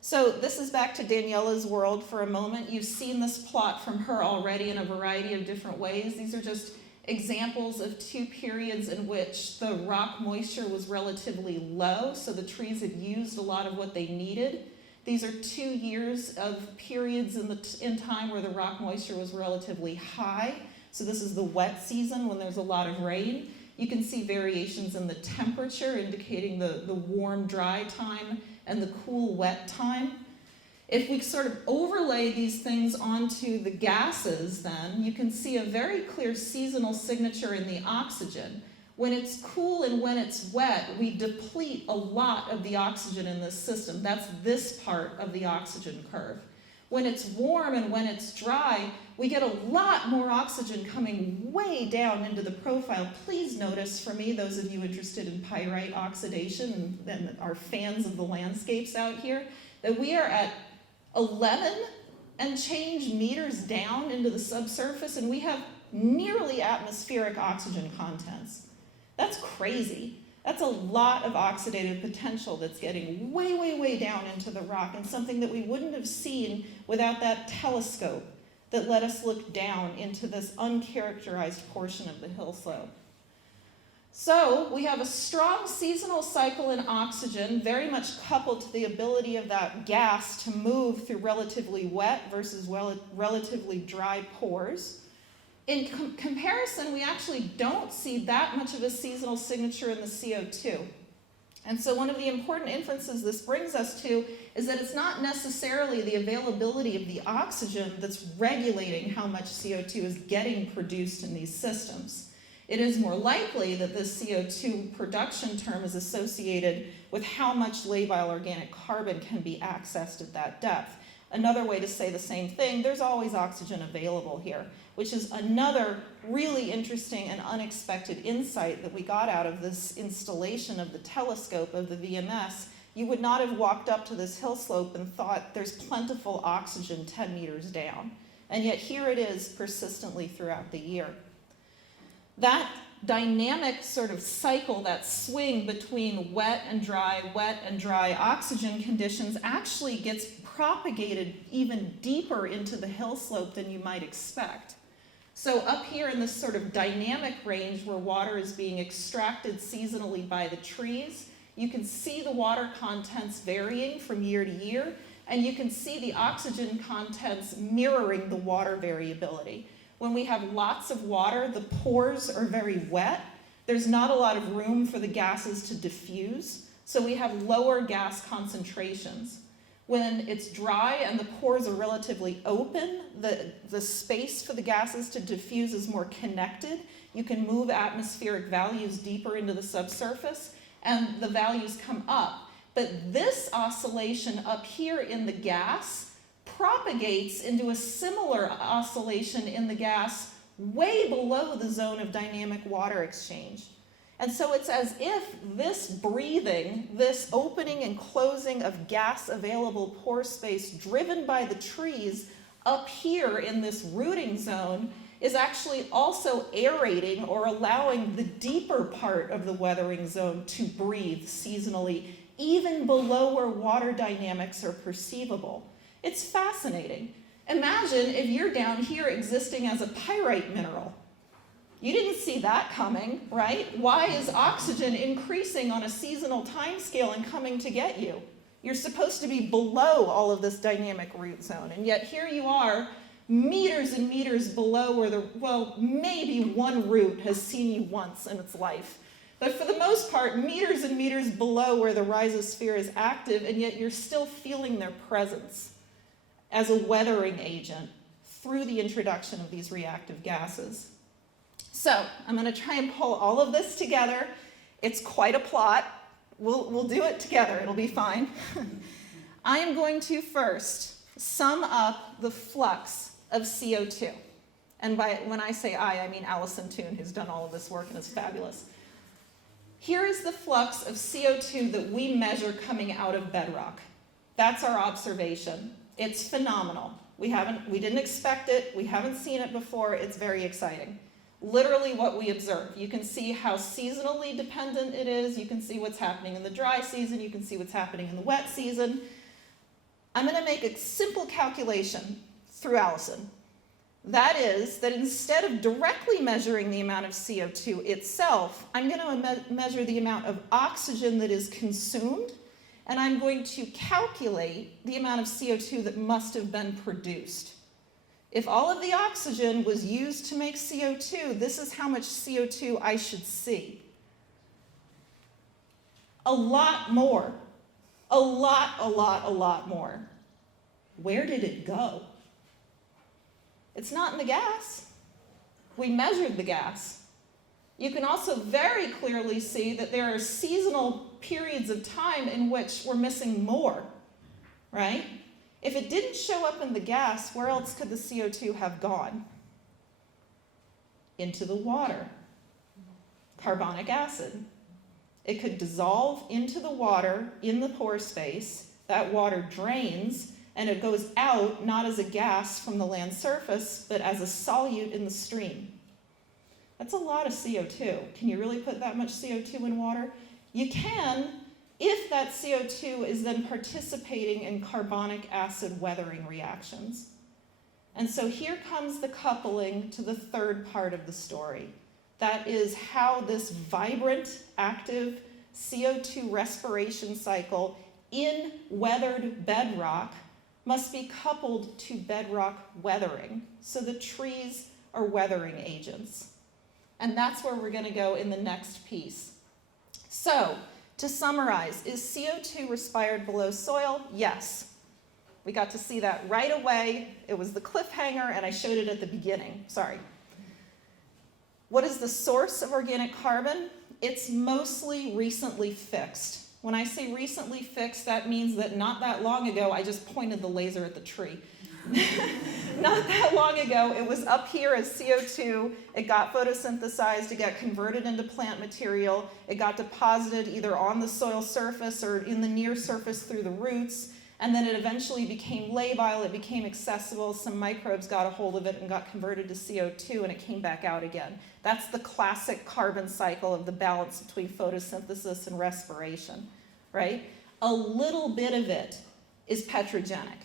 So this is back to Daniella's world for a moment. You've seen this plot from her already in a variety of different ways. These are just examples of 2 periods in which the rock moisture was relatively low, so the trees had used a lot of what they needed. These are 2 years of periods in time where the rock moisture was relatively high. So this is the wet season when there's a lot of rain. You can see variations in the temperature indicating the warm, dry time and the cool, wet time. If we sort of overlay these things onto the gases, then you can see a very clear seasonal signature in the oxygen. When it's cool and when it's wet, we deplete a lot of the oxygen in this system. That's this part of the oxygen curve. When it's warm and when it's dry, we get a lot more oxygen coming way down into the profile. Please notice for me, those of you interested in pyrite oxidation and are fans of the landscapes out here, that we are at 11 and change meters down into the subsurface, and we have nearly atmospheric oxygen contents. That's crazy. That's a lot of oxidative potential that's getting way, way, way down into the rock, and something that we wouldn't have seen without that telescope that let us look down into this uncharacterized portion of the hill slope. So we have a strong seasonal cycle in oxygen, very much coupled to the ability of that gas to move through relatively wet versus relatively dry pores. In comparison, we actually don't see that much of a seasonal signature in the CO2. And so one of the important inferences this brings us to is that it's not necessarily the availability of the oxygen that's regulating how much CO2 is getting produced in these systems. It is more likely that this CO2 production term is associated with how much labile organic carbon can be accessed at that depth. Another way to say the same thing, there's always oxygen available here, which is another really interesting and unexpected insight that we got out of this installation of the telescope of the VMS. You would not have walked up to this hill slope and thought there's plentiful oxygen 10 meters down. And yet here it is persistently throughout the year. That dynamic sort of cycle, that swing between wet and dry oxygen conditions actually gets propagated even deeper into the hill slope than you might expect. So up here in this sort of dynamic range where water is being extracted seasonally by the trees, you can see the water contents varying from year to year, and you can see the oxygen contents mirroring the water variability. When we have lots of water, the pores are very wet. There's not a lot of room for the gases to diffuse, so we have lower gas concentrations. When it's dry and the pores are relatively open, the space for the gases to diffuse is more connected. You can move atmospheric values deeper into the subsurface, and the values come up. But this oscillation up here in the gas propagates into a similar oscillation in the gas way below the zone of dynamic water exchange. And so it's as if this breathing, this opening and closing of gas available pore space driven by the trees up here in this rooting zone is actually also aerating or allowing the deeper part of the weathering zone to breathe seasonally, even below where water dynamics are perceivable. It's fascinating. Imagine if you're down here existing as a pyrite mineral. You didn't see that coming, right? Why is oxygen increasing on a seasonal timescale and coming to get you? You're supposed to be below all of this dynamic root zone, and yet here you are, meters and meters below where maybe one root has seen you once in its life. But for the most part, meters and meters below where the rhizosphere is active, and yet you're still feeling their presence as a weathering agent through the introduction of these reactive gases. So I'm going to try and pull all of this together. It's quite a plot. we'll do it together. It'll be fine. I am going to first sum up the flux of CO2. And when I say I mean Allison Toon, who's done all of this work and is fabulous. Here is the flux of CO2 that we measure coming out of bedrock. That's our observation. It's phenomenal. We didn't expect it. We haven't seen it before. It's very exciting. Literally what we observe. You can see how seasonally dependent it is. You can see what's happening in the dry season. You can see what's happening in the wet season. I'm going to make a simple calculation through Allison. That is that instead of directly measuring the amount of CO2 itself, I'm going to measure the amount of oxygen that is consumed, and I'm going to calculate the amount of CO2 that must have been produced. If all of the oxygen was used to make CO2, this is how much CO2 I should see. A lot more. A lot more. Where did it go? It's not in the gas. We measured the gas. You can also very clearly see that there are seasonal periods of time in which we're missing more, right? If it didn't show up in the gas, where else could the CO2 have gone? Into the water. Carbonic acid. It could dissolve into the water in the pore space. That water drains, and it goes out not as a gas from the land surface, but as a solute in the stream. That's a lot of CO2. Can you really put that much CO2 in water? You can, if that CO2 is then participating in carbonic acid weathering reactions. And so here comes the coupling to the third part of the story. That is how this vibrant, active CO2 respiration cycle in weathered bedrock must be coupled to bedrock weathering. So the trees are weathering agents. And that's where we're going to go in the next piece. So, to summarize, is CO2 respired below soil? Yes. We got to see that right away. It was the cliffhanger, and I showed it at the beginning. Sorry. What is the source of organic carbon? It's mostly recently fixed. When I say recently fixed, that means that not that long ago, I just pointed the laser at the tree. Not that long ago, it was up here as CO2. It got photosynthesized, it got converted into plant material, it got deposited either on the soil surface or in the near surface through the roots, and then it eventually became labile, it became accessible, some microbes got a hold of it and got converted to CO2, and it came back out again. That's the classic carbon cycle of the balance between photosynthesis and respiration, right? A little bit of it is petrogenic.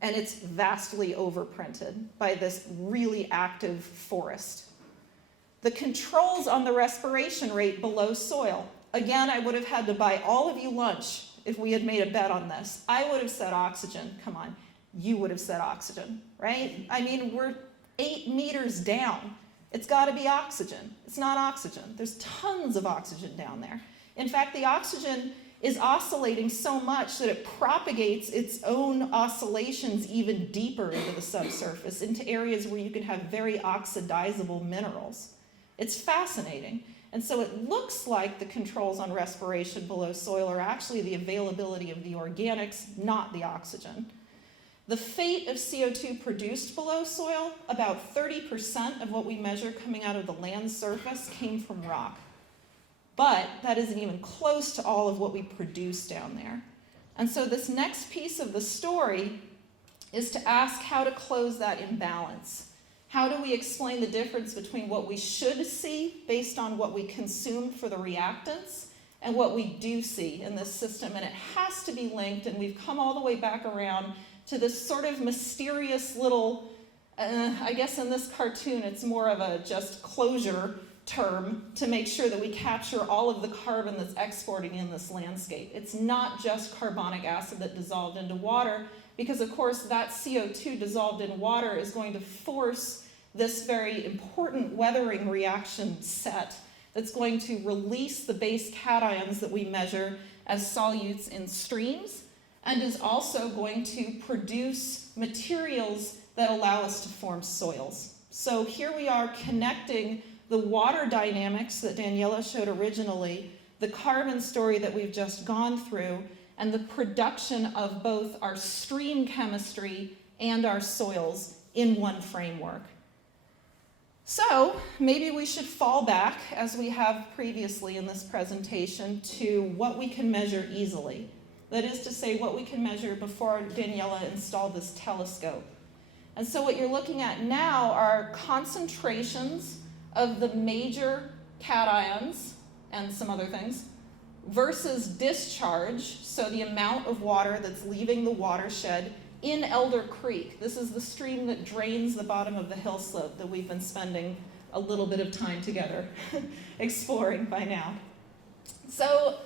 And it's vastly overprinted by this really active forest. The controls on the respiration rate below soil. Again, I would have had to buy all of you lunch if we had made a bet on this. I would have said oxygen. Come on. You would have said oxygen, right? I mean, we're 8 meters down. It's got to be oxygen. It's not oxygen. There's tons of oxygen down there. In fact, the oxygen is oscillating so much that it propagates its own oscillations even deeper into the subsurface, into areas where you can have very oxidizable minerals. It's fascinating. And so it looks like the controls on respiration below soil are actually the availability of the organics, not the oxygen. The fate of CO2 produced below soil, about 30% of what we measure coming out of the land surface came from rock. But that isn't even close to all of what we produce down there. And so this next piece of the story is to ask how to close that imbalance. How do we explain the difference between what we should see based on what we consume for the reactants and what we do see in this system? And it has to be linked, and we've come all the way back around to this sort of mysterious little, I guess in this cartoon it's more of a just closure term to make sure that we capture all of the carbon that's exporting in this landscape. It's not just carbonic acid that dissolved into water, because of course that CO2 dissolved in water is going to force this very important weathering reaction set that's going to release the base cations that we measure as solutes in streams, and is also going to produce materials that allow us to form soils. So here we are connecting the water dynamics that Daniella showed originally the carbon story that we've just gone through, and the production of both our stream chemistry and our soils in one framework. So maybe we should fall back, as we have previously in this presentation, to what we can measure easily. That is to say, what we can measure before Daniella installed this telescope. And so what you're looking at now are concentrations of the major cations and some other things versus discharge, so the amount of water that's leaving the watershed in Elder Creek. This is the stream that drains the bottom of the hill slope that we've been spending a little bit of time together exploring by now. So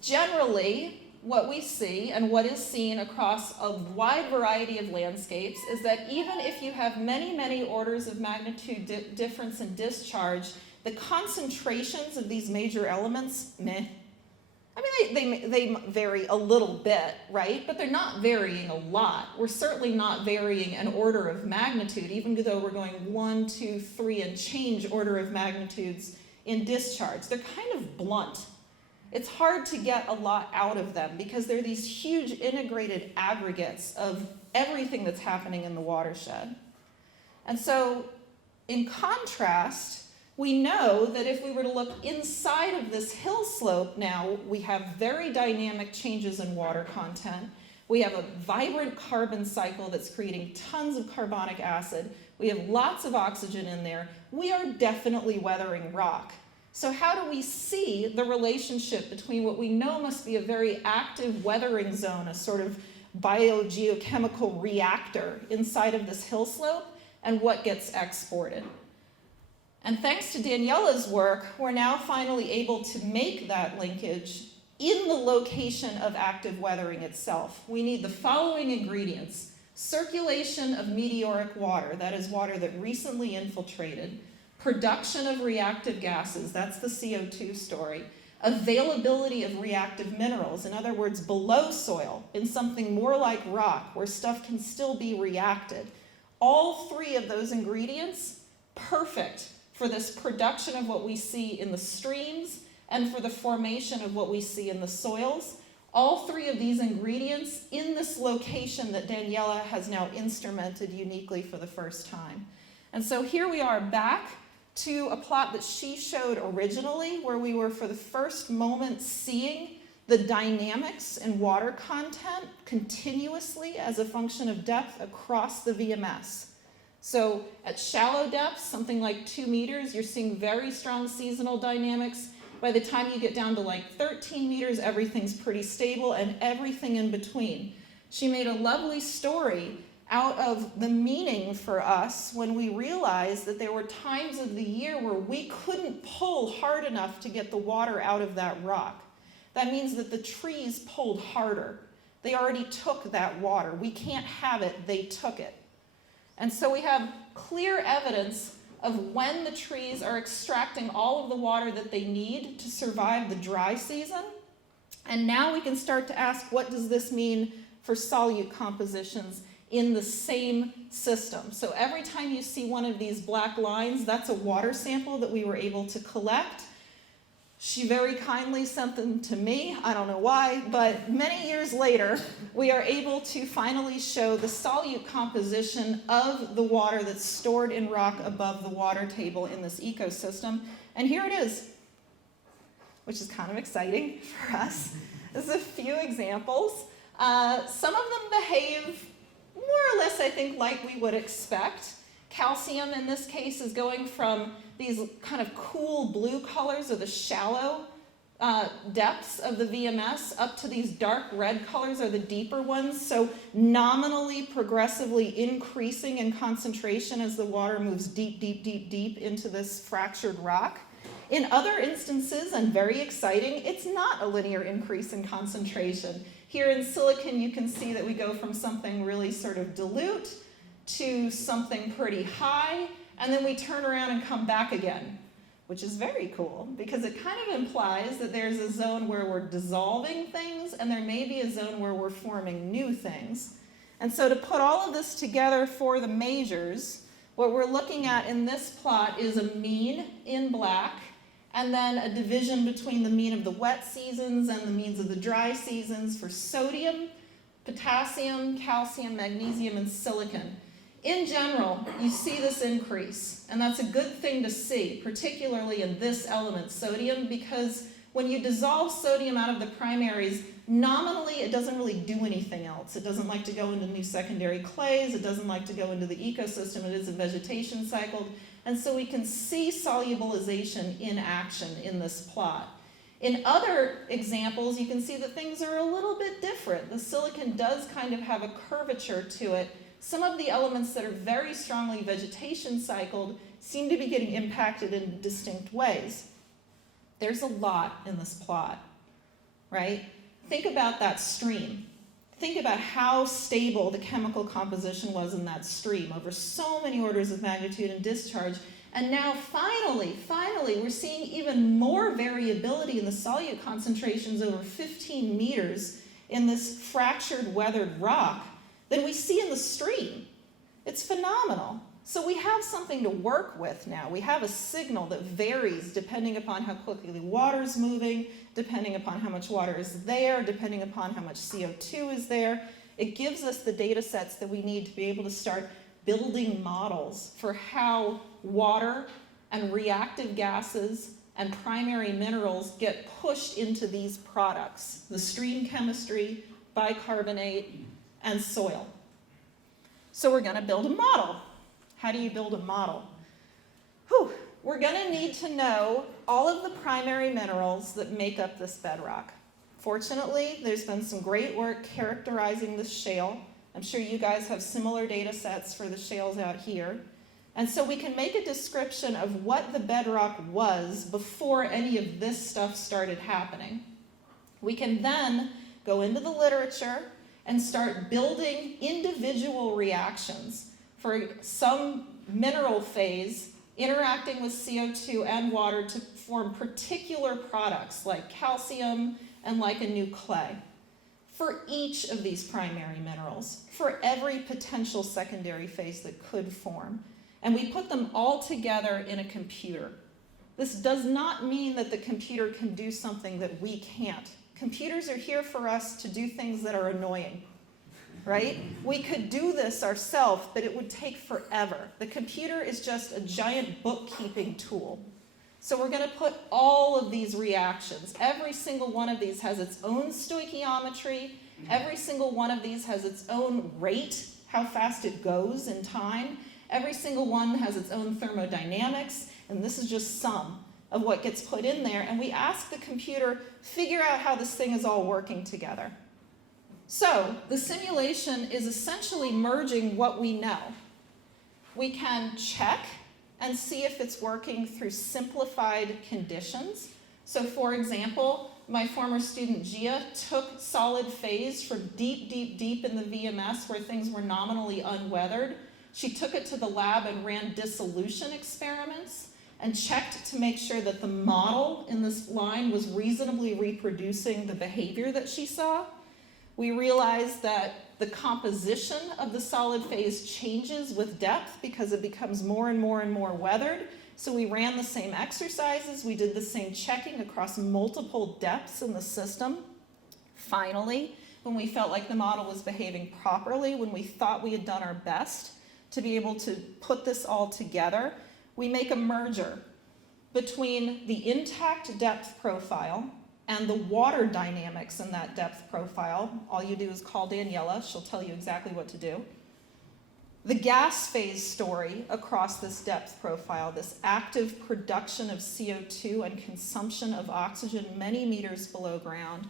generally, what we see and what is seen across a wide variety of landscapes is that even if you have many, many orders of magnitude difference in discharge, the concentrations of these major elements, meh. I mean, they vary a little bit, right? But they're not varying a lot. We're certainly not varying an order of magnitude, even though we're going 1, 2, 3 and change order of magnitudes in discharge. They're kind of blunt. It's hard to get a lot out of them because they're these huge integrated aggregates of everything that's happening in the watershed. And so, in contrast, we know that if we were to look inside of this hill slope now, we have very dynamic changes in water content. We have a vibrant carbon cycle that's creating tons of carbonic acid. We have lots of oxygen in there. We are definitely weathering rock. So how do we see the relationship between what we know must be a very active weathering zone, a sort of biogeochemical reactor inside of this hill slope, and what gets exported? And thanks to Daniella's work, we're now finally able to make that linkage in the location of active weathering itself. We need the following ingredients: circulation of meteoric water, that is water that recently infiltrated, production of reactive gases, that's the CO2 story, availability of reactive minerals, in other words, below soil, in something more like rock, where stuff can still be reacted. All three of those ingredients, perfect for this production of what we see in the streams and for the formation of what we see in the soils. All three of these ingredients in this location that Daniella has now instrumented uniquely for the first time. And so here we are back to a plot that she showed originally, where we were for the first moment seeing the dynamics in water content continuously as a function of depth across the VMS. So at shallow depths, something like 2 meters, you're seeing very strong seasonal dynamics. By the time you get down to like 13 meters, everything's pretty stable, and everything in between. She made a lovely story out of the meaning for us when we realized that there were times of the year where we couldn't pull hard enough to get the water out of that rock. That means that the trees pulled harder. They already took that water. We can't have it, they took it. And so we have clear evidence of when the trees are extracting all of the water that they need to survive the dry season. And now we can start to ask, what does this mean for solute compositions in the same system? So every time you see one of these black lines, that's a water sample that we were able to collect. She very kindly sent them to me, I don't know why, but many years later, we are able to finally show the solute composition of the water that's stored in rock above the water table in this ecosystem. And here it is, which is kind of exciting for us. There's a few examples. Some of them behave more or less, I think, like we would expect. Calcium, in this case, is going from these kind of cool blue colors, or the shallow depths of the VMS, up to these dark red colors, are the deeper ones. So nominally, progressively increasing in concentration as the water moves deep, deep, deep, deep into this fractured rock. In other instances, and very exciting, it's not a linear increase in concentration. Here in silicon, you can see that we go from something really sort of dilute to something pretty high, and then we turn around and come back again, which is very cool, because it kind of implies that there's a zone where we're dissolving things, and there may be a zone where we're forming new things. And so to put all of this together for the majors, what we're looking at in this plot is a mean in black and then a division between the mean of the wet seasons and the means of the dry seasons for sodium, potassium, calcium, magnesium, and silicon. In general, you see this increase, and that's a good thing to see, particularly in this element, sodium, because when you dissolve sodium out of the primaries, nominally it doesn't really do anything else. It doesn't like to go into new secondary clays, it doesn't like to go into the ecosystem, it isn't vegetation cycled, and so we can see solubilization in action in this plot. In other examples, you can see that things are a little bit different. The silicon does kind of have a curvature to it. Some of the elements that are very strongly vegetation cycled seem to be getting impacted in distinct ways. There's a lot in this plot, right? Think about that stream. Think about how stable the chemical composition was in that stream over so many orders of magnitude and discharge. And now finally, we're seeing even more variability in the solute concentrations over 15 meters in this fractured, weathered rock than we see in the stream. It's phenomenal. So we have something to work with now. We have a signal that varies depending upon how quickly the water's moving, depending upon how much water is there, depending upon how much CO2 is there. It gives us the data sets that we need to be able to start building models for how water and reactive gases and primary minerals get pushed into these products, the stream chemistry, bicarbonate, and soil. So we're going to build a model. How do you build a model? We're going to need to know all of the primary minerals that make up this bedrock. Fortunately, there's been some great work characterizing this shale. I'm sure you guys have similar data sets for the shales out here. And so we can make a description of what the bedrock was before any of this stuff started happening. We can then go into the literature and start building individual reactions for some mineral phase interacting with CO2 and water to form particular products like calcium and like a new clay. For each of these primary minerals, for every potential secondary phase that could form. And we put them all together in a computer. This does not mean that the computer can do something that we can't. Computers are here for us to do things that are annoying, right? We could do this ourselves, but it would take forever. The computer is just a giant bookkeeping tool. So we're going to put all of these reactions. Every single one of these has its own stoichiometry. Every single one of these has its own rate, how fast it goes in time. Every single one has its own thermodynamics, and this is just some of what gets put in there. And we ask the computer, figure out how this thing is all working together. So the simulation is essentially merging what we know. We can check and see if it's working through simplified conditions. So for example, my former student Gia took solid phase from deep in the VMS where things were nominally unweathered. She took it to the lab and ran dissolution experiments and checked to make sure that the model in this line was reasonably reproducing the behavior that she saw. We realized that the composition of the solid phase changes with depth because it becomes more and more weathered. So we ran the same exercises, we did the same checking across multiple depths in the system. Finally, when we felt like the model was behaving properly, when we thought we had done our best to be able to put this all together, we make a merger between the intact depth profile and the water dynamics in that depth profile. All you do is call Daniella, she'll tell you exactly what to do. The gas phase story across this depth profile, this active production of CO2 and consumption of oxygen many meters below ground,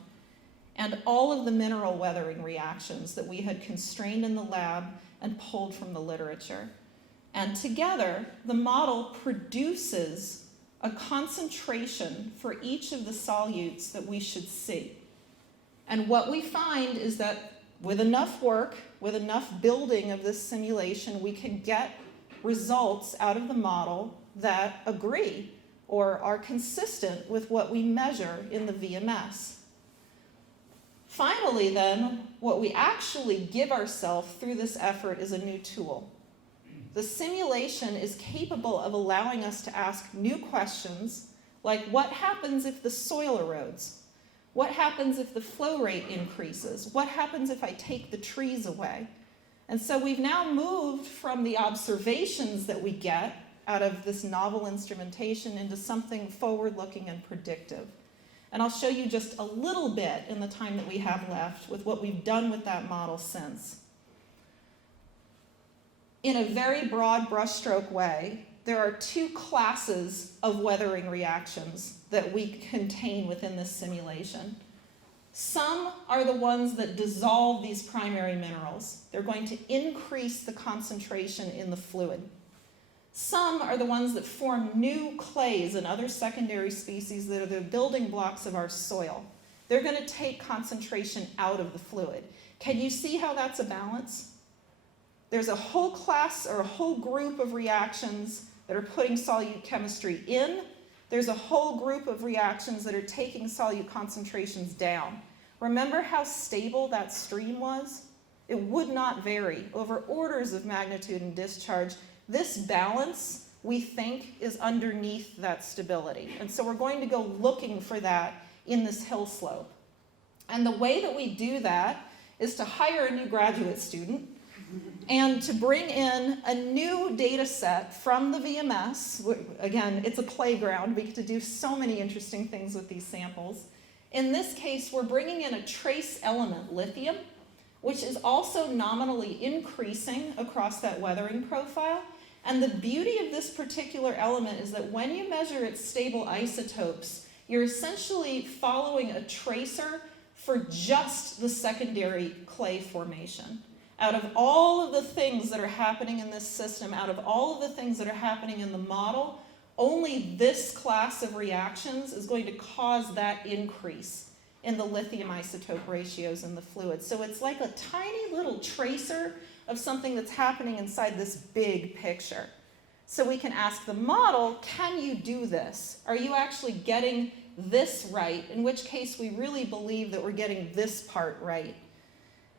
and all of the mineral weathering reactions that we had constrained in the lab and pulled from the literature. And together, the model produces a concentration for each of the solutes that we should see. And what we find is that with enough work, with enough building of this simulation, we can get results out of the model that agree or are consistent with what we measure in the VMS. Finally, then, what we actually give ourselves through this effort is a new tool. The simulation is capable of allowing us to ask new questions Like, what happens if the soil erodes? What happens if the flow rate increases? What happens if I take the trees away? And so we've now moved from the observations that we get out of this novel instrumentation into something forward-looking and predictive. And I'll show you just a little bit in the time that we have left with what we've done with that model since. In a very broad brushstroke way, there are two classes of weathering reactions that we contain within this simulation. Some are the ones that dissolve these primary minerals. They're going to increase the concentration in the fluid. Some are the ones that form new clays and other secondary species that are the building blocks of our soil. They're going to take concentration out of the fluid. Can you see how that's a balance? There's a whole class or a whole group of reactions that are putting solute chemistry in. There's a whole group of reactions that are taking solute concentrations down. Remember how stable that stream was? It would not vary over orders of magnitude in discharge. This balance, we think, is underneath that stability. And so we're going to go looking for that in this hill slope. And the way that we do that is to hire a new graduate student and to bring in a new data set from the VMS. Again, it's a playground. We get to do so many interesting things with these samples. In this case, we're bringing in a trace element, lithium, which is also nominally increasing across that weathering profile. And the beauty of this particular element is that when you measure its stable isotopes, you're essentially following a tracer for just the secondary clay formation. Out of all of the things that are happening in this system, out of all of the things that are happening in the model, only this class of reactions is going to cause that increase in the lithium isotope ratios in the fluid. So it's like a tiny little tracer of something that's happening inside this big picture. So we can ask the model, can you do this? Are you actually getting this right? In which case we really believe that we're getting this part right.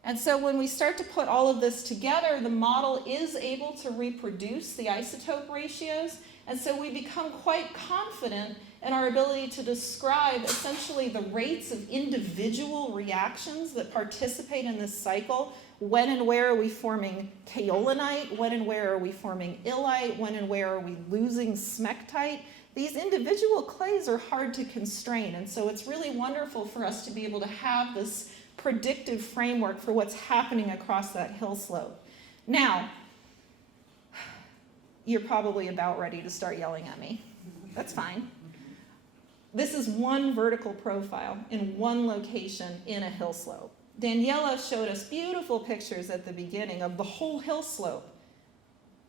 And so when we start to put all of this together, the model is able to reproduce the isotope ratios, and so we become quite confident in our ability to describe essentially the rates of individual reactions that participate in this cycle. When and where are we forming kaolinite? When and where are we forming illite? When and where are we losing smectite? These individual clays are hard to constrain, and so it's really wonderful for us to be able to have this predictive framework for what's happening across that hill slope. Now, you're probably about ready to start yelling at me. That's fine. This is one vertical profile in one location in a hill slope. Daniella showed us beautiful pictures at the beginning of the whole hill slope.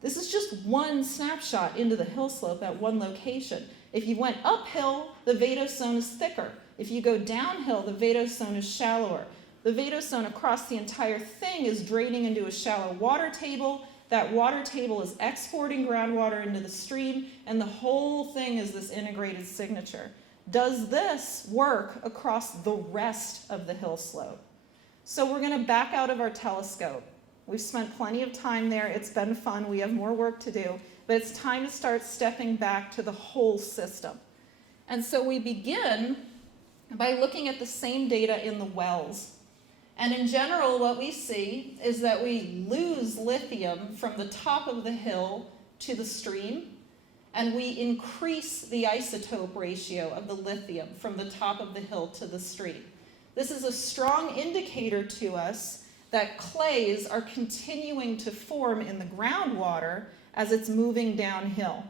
This is just one snapshot into the hill slope at one location. If you went uphill, the vadose zone is thicker. If you go downhill, the vadose zone is shallower. The vadose zone across the entire thing is draining into a shallow water table. That water table is exporting groundwater into the stream, and the whole thing is this integrated signature. Does this work across the rest of the hill slope? So we're going to back out of our telescope. We've spent plenty of time there. It's been fun. We have more work to do. But it's time to start stepping back to the whole system. And so we begin by looking at the same data in the wells. And in general, what we see is that we lose lithium from the top of the hill to the stream, and we increase the isotope ratio of the lithium from the top of the hill to the stream. This is a strong indicator to us that clays are continuing to form in the groundwater as it's moving downhill.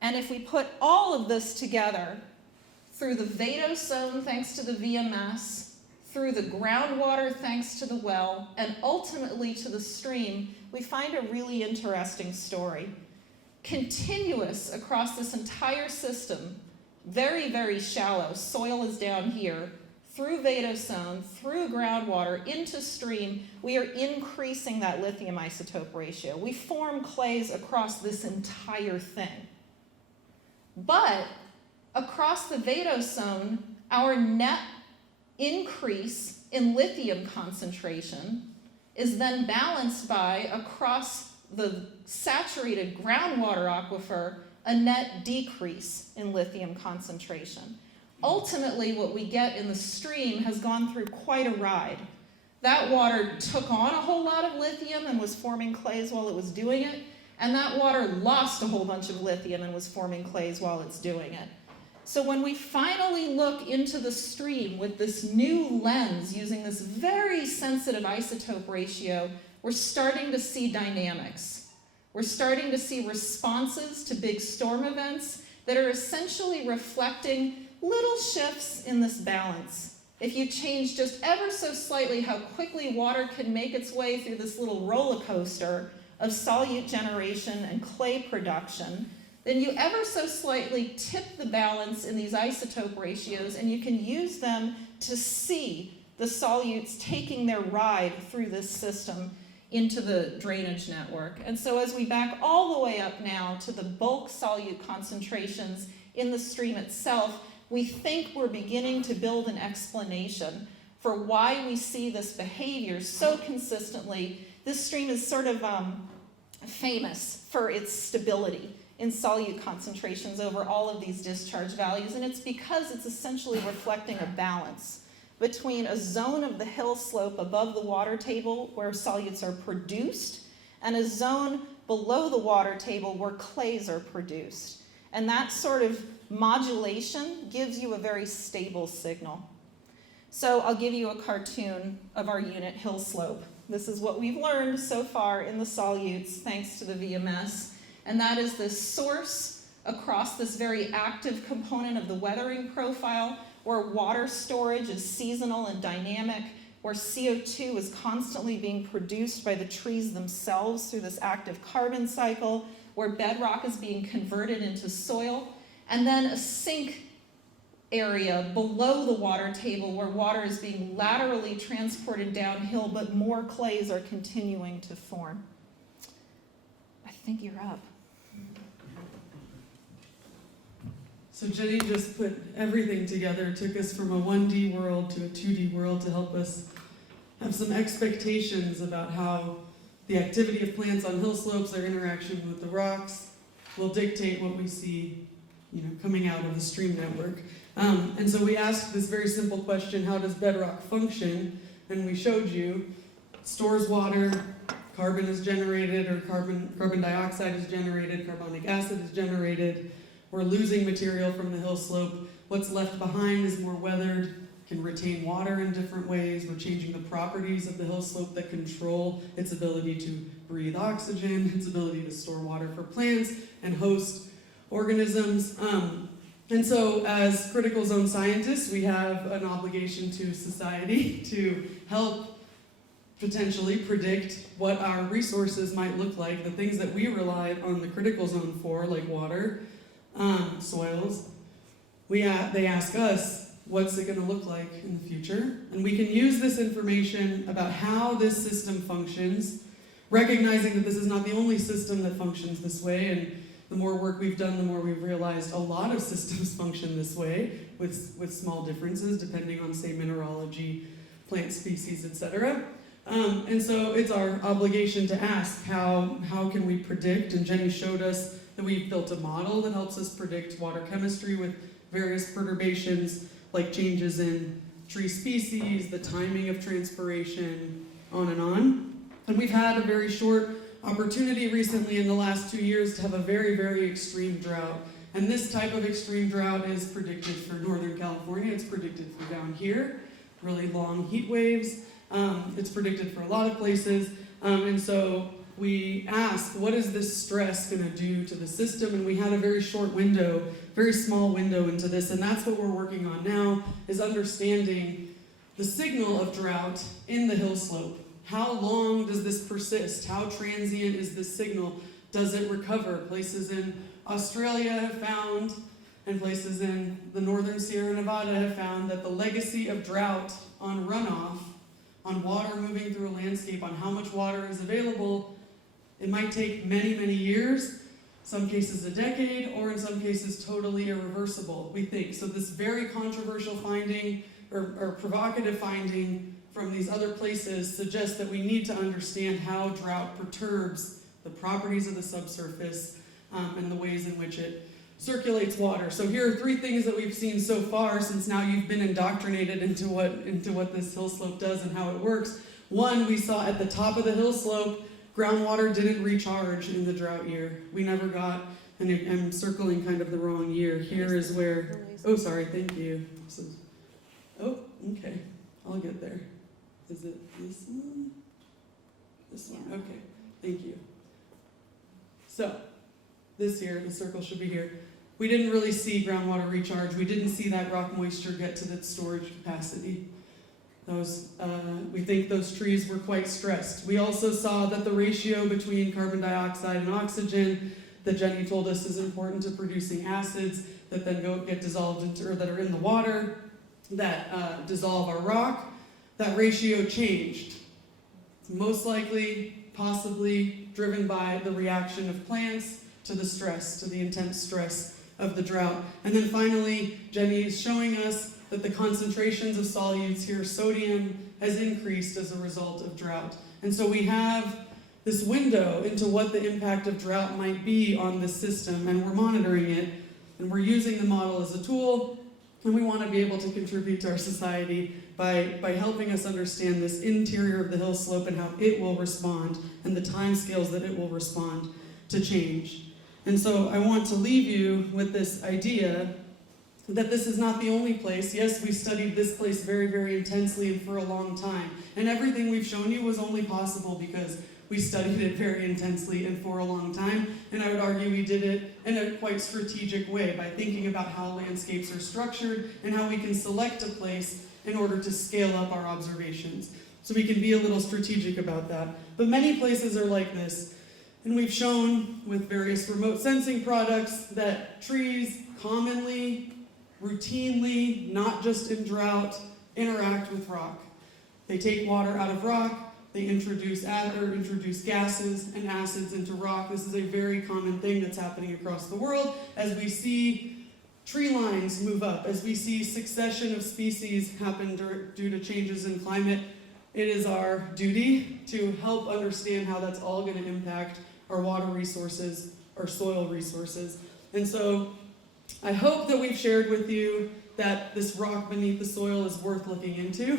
And if we put all of this together through the vadose zone, thanks to the VMS, through the groundwater, thanks to the well, and ultimately to the stream, we find a really interesting story. Continuous across this entire system, very, very shallow, soil is down here, through vadose zone, through groundwater, into stream, we are increasing that lithium isotope ratio. We form clays across this entire thing. But across the vadose zone, our net increase in lithium concentration is then balanced by, across the saturated groundwater aquifer, a net decrease in lithium concentration. Ultimately, what we get in the stream has gone through quite a ride. That water took on a whole lot of lithium and was forming clays while it was doing it, and that water lost a whole bunch of lithium and was forming clays while it's doing it. So when we finally look into the stream with this new lens using this very sensitive isotope ratio, we're starting to see dynamics. We're starting to see responses to big storm events that are essentially reflecting little shifts in this balance. If you change just ever so slightly how quickly water can make its way through this little roller coaster of solute generation and clay production, then you ever so slightly tip the balance in these isotope ratios, and you can use them to see the solutes taking their ride through this system into the drainage network. And so as we back all the way up now to the bulk solute concentrations in the stream itself, we think we're beginning to build an explanation for why we see this behavior so consistently. This stream is sort of famous for its stability in solute concentrations over all of these discharge values, and it's because it's essentially reflecting a balance between a zone of the hill slope above the water table where solutes are produced and a zone below the water table where clays are produced. And that sort of modulation gives you a very stable signal. So I'll give you a cartoon of our unit hill slope. This is what we've learned so far in the solutes thanks to the VMS. And that is this source across this very active component of the weathering profile where water storage is seasonal and dynamic, where CO2 is constantly being produced by the trees themselves through this active carbon cycle, where bedrock is being converted into soil, and then a sink area below the water table where water is being laterally transported downhill, but more clays are continuing to form. I think you're up. So Jenny just put everything together, took us from a 1D world to a 2D world to help us have some expectations about how the activity of plants on hill slopes, their interaction with the rocks, will dictate what we see, coming out of the stream network. And so we asked this very simple question: how does bedrock function? And we showed you, stores water, carbon is generated, or carbon dioxide is generated, carbonic acid is generated. We're losing material from the hill slope. What's left behind is more weathered, can retain water in different ways. We're changing the properties of the hill slope that control its ability to breathe oxygen, its ability to store water for plants and host organisms. And so as critical zone scientists, we have an obligation to society to help potentially predict what our resources might look like, the things that we rely on the critical zone for, like water, soils. They ask us, what's it going to look like in the future? And we can use this information about how this system functions, recognizing that this is not the only system that functions this way, and the more work we've done, the more we've realized a lot of systems function this way, with small differences depending on, say, mineralogy, plant species, etc. And so it's our obligation to ask, how can we predict? And Jenny showed us that we've built a model that helps us predict water chemistry with various perturbations, like changes in tree species, the timing of transpiration, on and on. And we've had a very short opportunity recently in the last 2 years to have a very, very extreme drought. And this type of extreme drought is predicted for Northern California. It's predicted for down here, really long heat waves. It's predicted for a lot of places. And so we asked, what is this stress going to do to the system? And we had a very short window, very small window into this. And that's what we're working on now, is understanding the signal of drought in the hill slope. How long does this persist? How transient is this signal? Does it recover? Places in Australia have found, and places in the northern Sierra Nevada have found, that the legacy of drought on runoff, on water moving through a landscape, on how much water is available, it might take many, many years, some cases a decade, or in some cases totally irreversible, we think. So this very controversial finding, or provocative finding from these other places, suggests that we need to understand how drought perturbs the properties of the subsurface, and the ways in which it circulates water. So here are 3 things that we've seen so far, since now you've been indoctrinated into what this hill slope does and how it works. 1, we saw at the top of the hill slope, groundwater didn't recharge in the drought year. We never got, and I'm circling kind of the wrong year. Here is where, oh, sorry, thank you. Oh, okay, I'll get there. Is it this one? This one, okay, thank you. So, this year, the circle should be here. We didn't really see groundwater recharge. We didn't see that rock moisture get to its storage capacity. We think those trees were quite stressed. We also saw that the ratio between carbon dioxide and oxygen that Jenny told us is important to producing acids that then get dissolved into, or that are in the water, that dissolve our rock, that ratio changed. Most likely, possibly driven by the reaction of plants to the stress, to the intense stress of the drought. And then finally, Jenny is showing us that the concentrations of solutes here, sodium, has increased as a result of drought. And so we have this window into what the impact of drought might be on the system, and we're monitoring it, and we're using the model as a tool, and we want to be able to contribute to our society by helping us understand this interior of the hill slope and how it will respond, and the time scales that it will respond to change. And so I want to leave you with this idea that this is not the only place. Yes, we studied this place very, very intensely and for a long time. And everything we've shown you was only possible because we studied it very intensely and for a long time. And I would argue we did it in a quite strategic way by thinking about how landscapes are structured and how we can select a place in order to scale up our observations. So we can be a little strategic about that. But many places are like this. And we've shown with various remote sensing products that trees commonly, routinely, not just in drought, interact with rock. They take water out of rock, they introduce gases and acids into rock. This is a very common thing that's happening across the world as we see tree lines move up, as we see succession of species happen due to changes in climate. It is our duty to help understand how that's all going to impact our water resources, our soil resources. And so I hope that we've shared with you that this rock beneath the soil is worth looking into,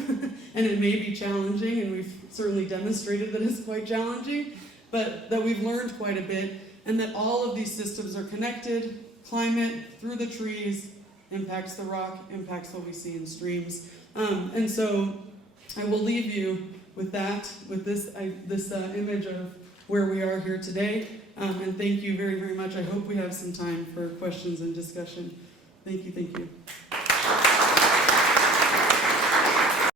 and it may be challenging, and we've certainly demonstrated that it's quite challenging, but that we've learned quite a bit, and that all of these systems are connected. Climate, through the trees, impacts the rock, impacts what we see in streams. And so I will leave you with that, with this image of where we are here today. And thank you very, very much. I hope we have some time for questions and discussion. Thank you, thank you.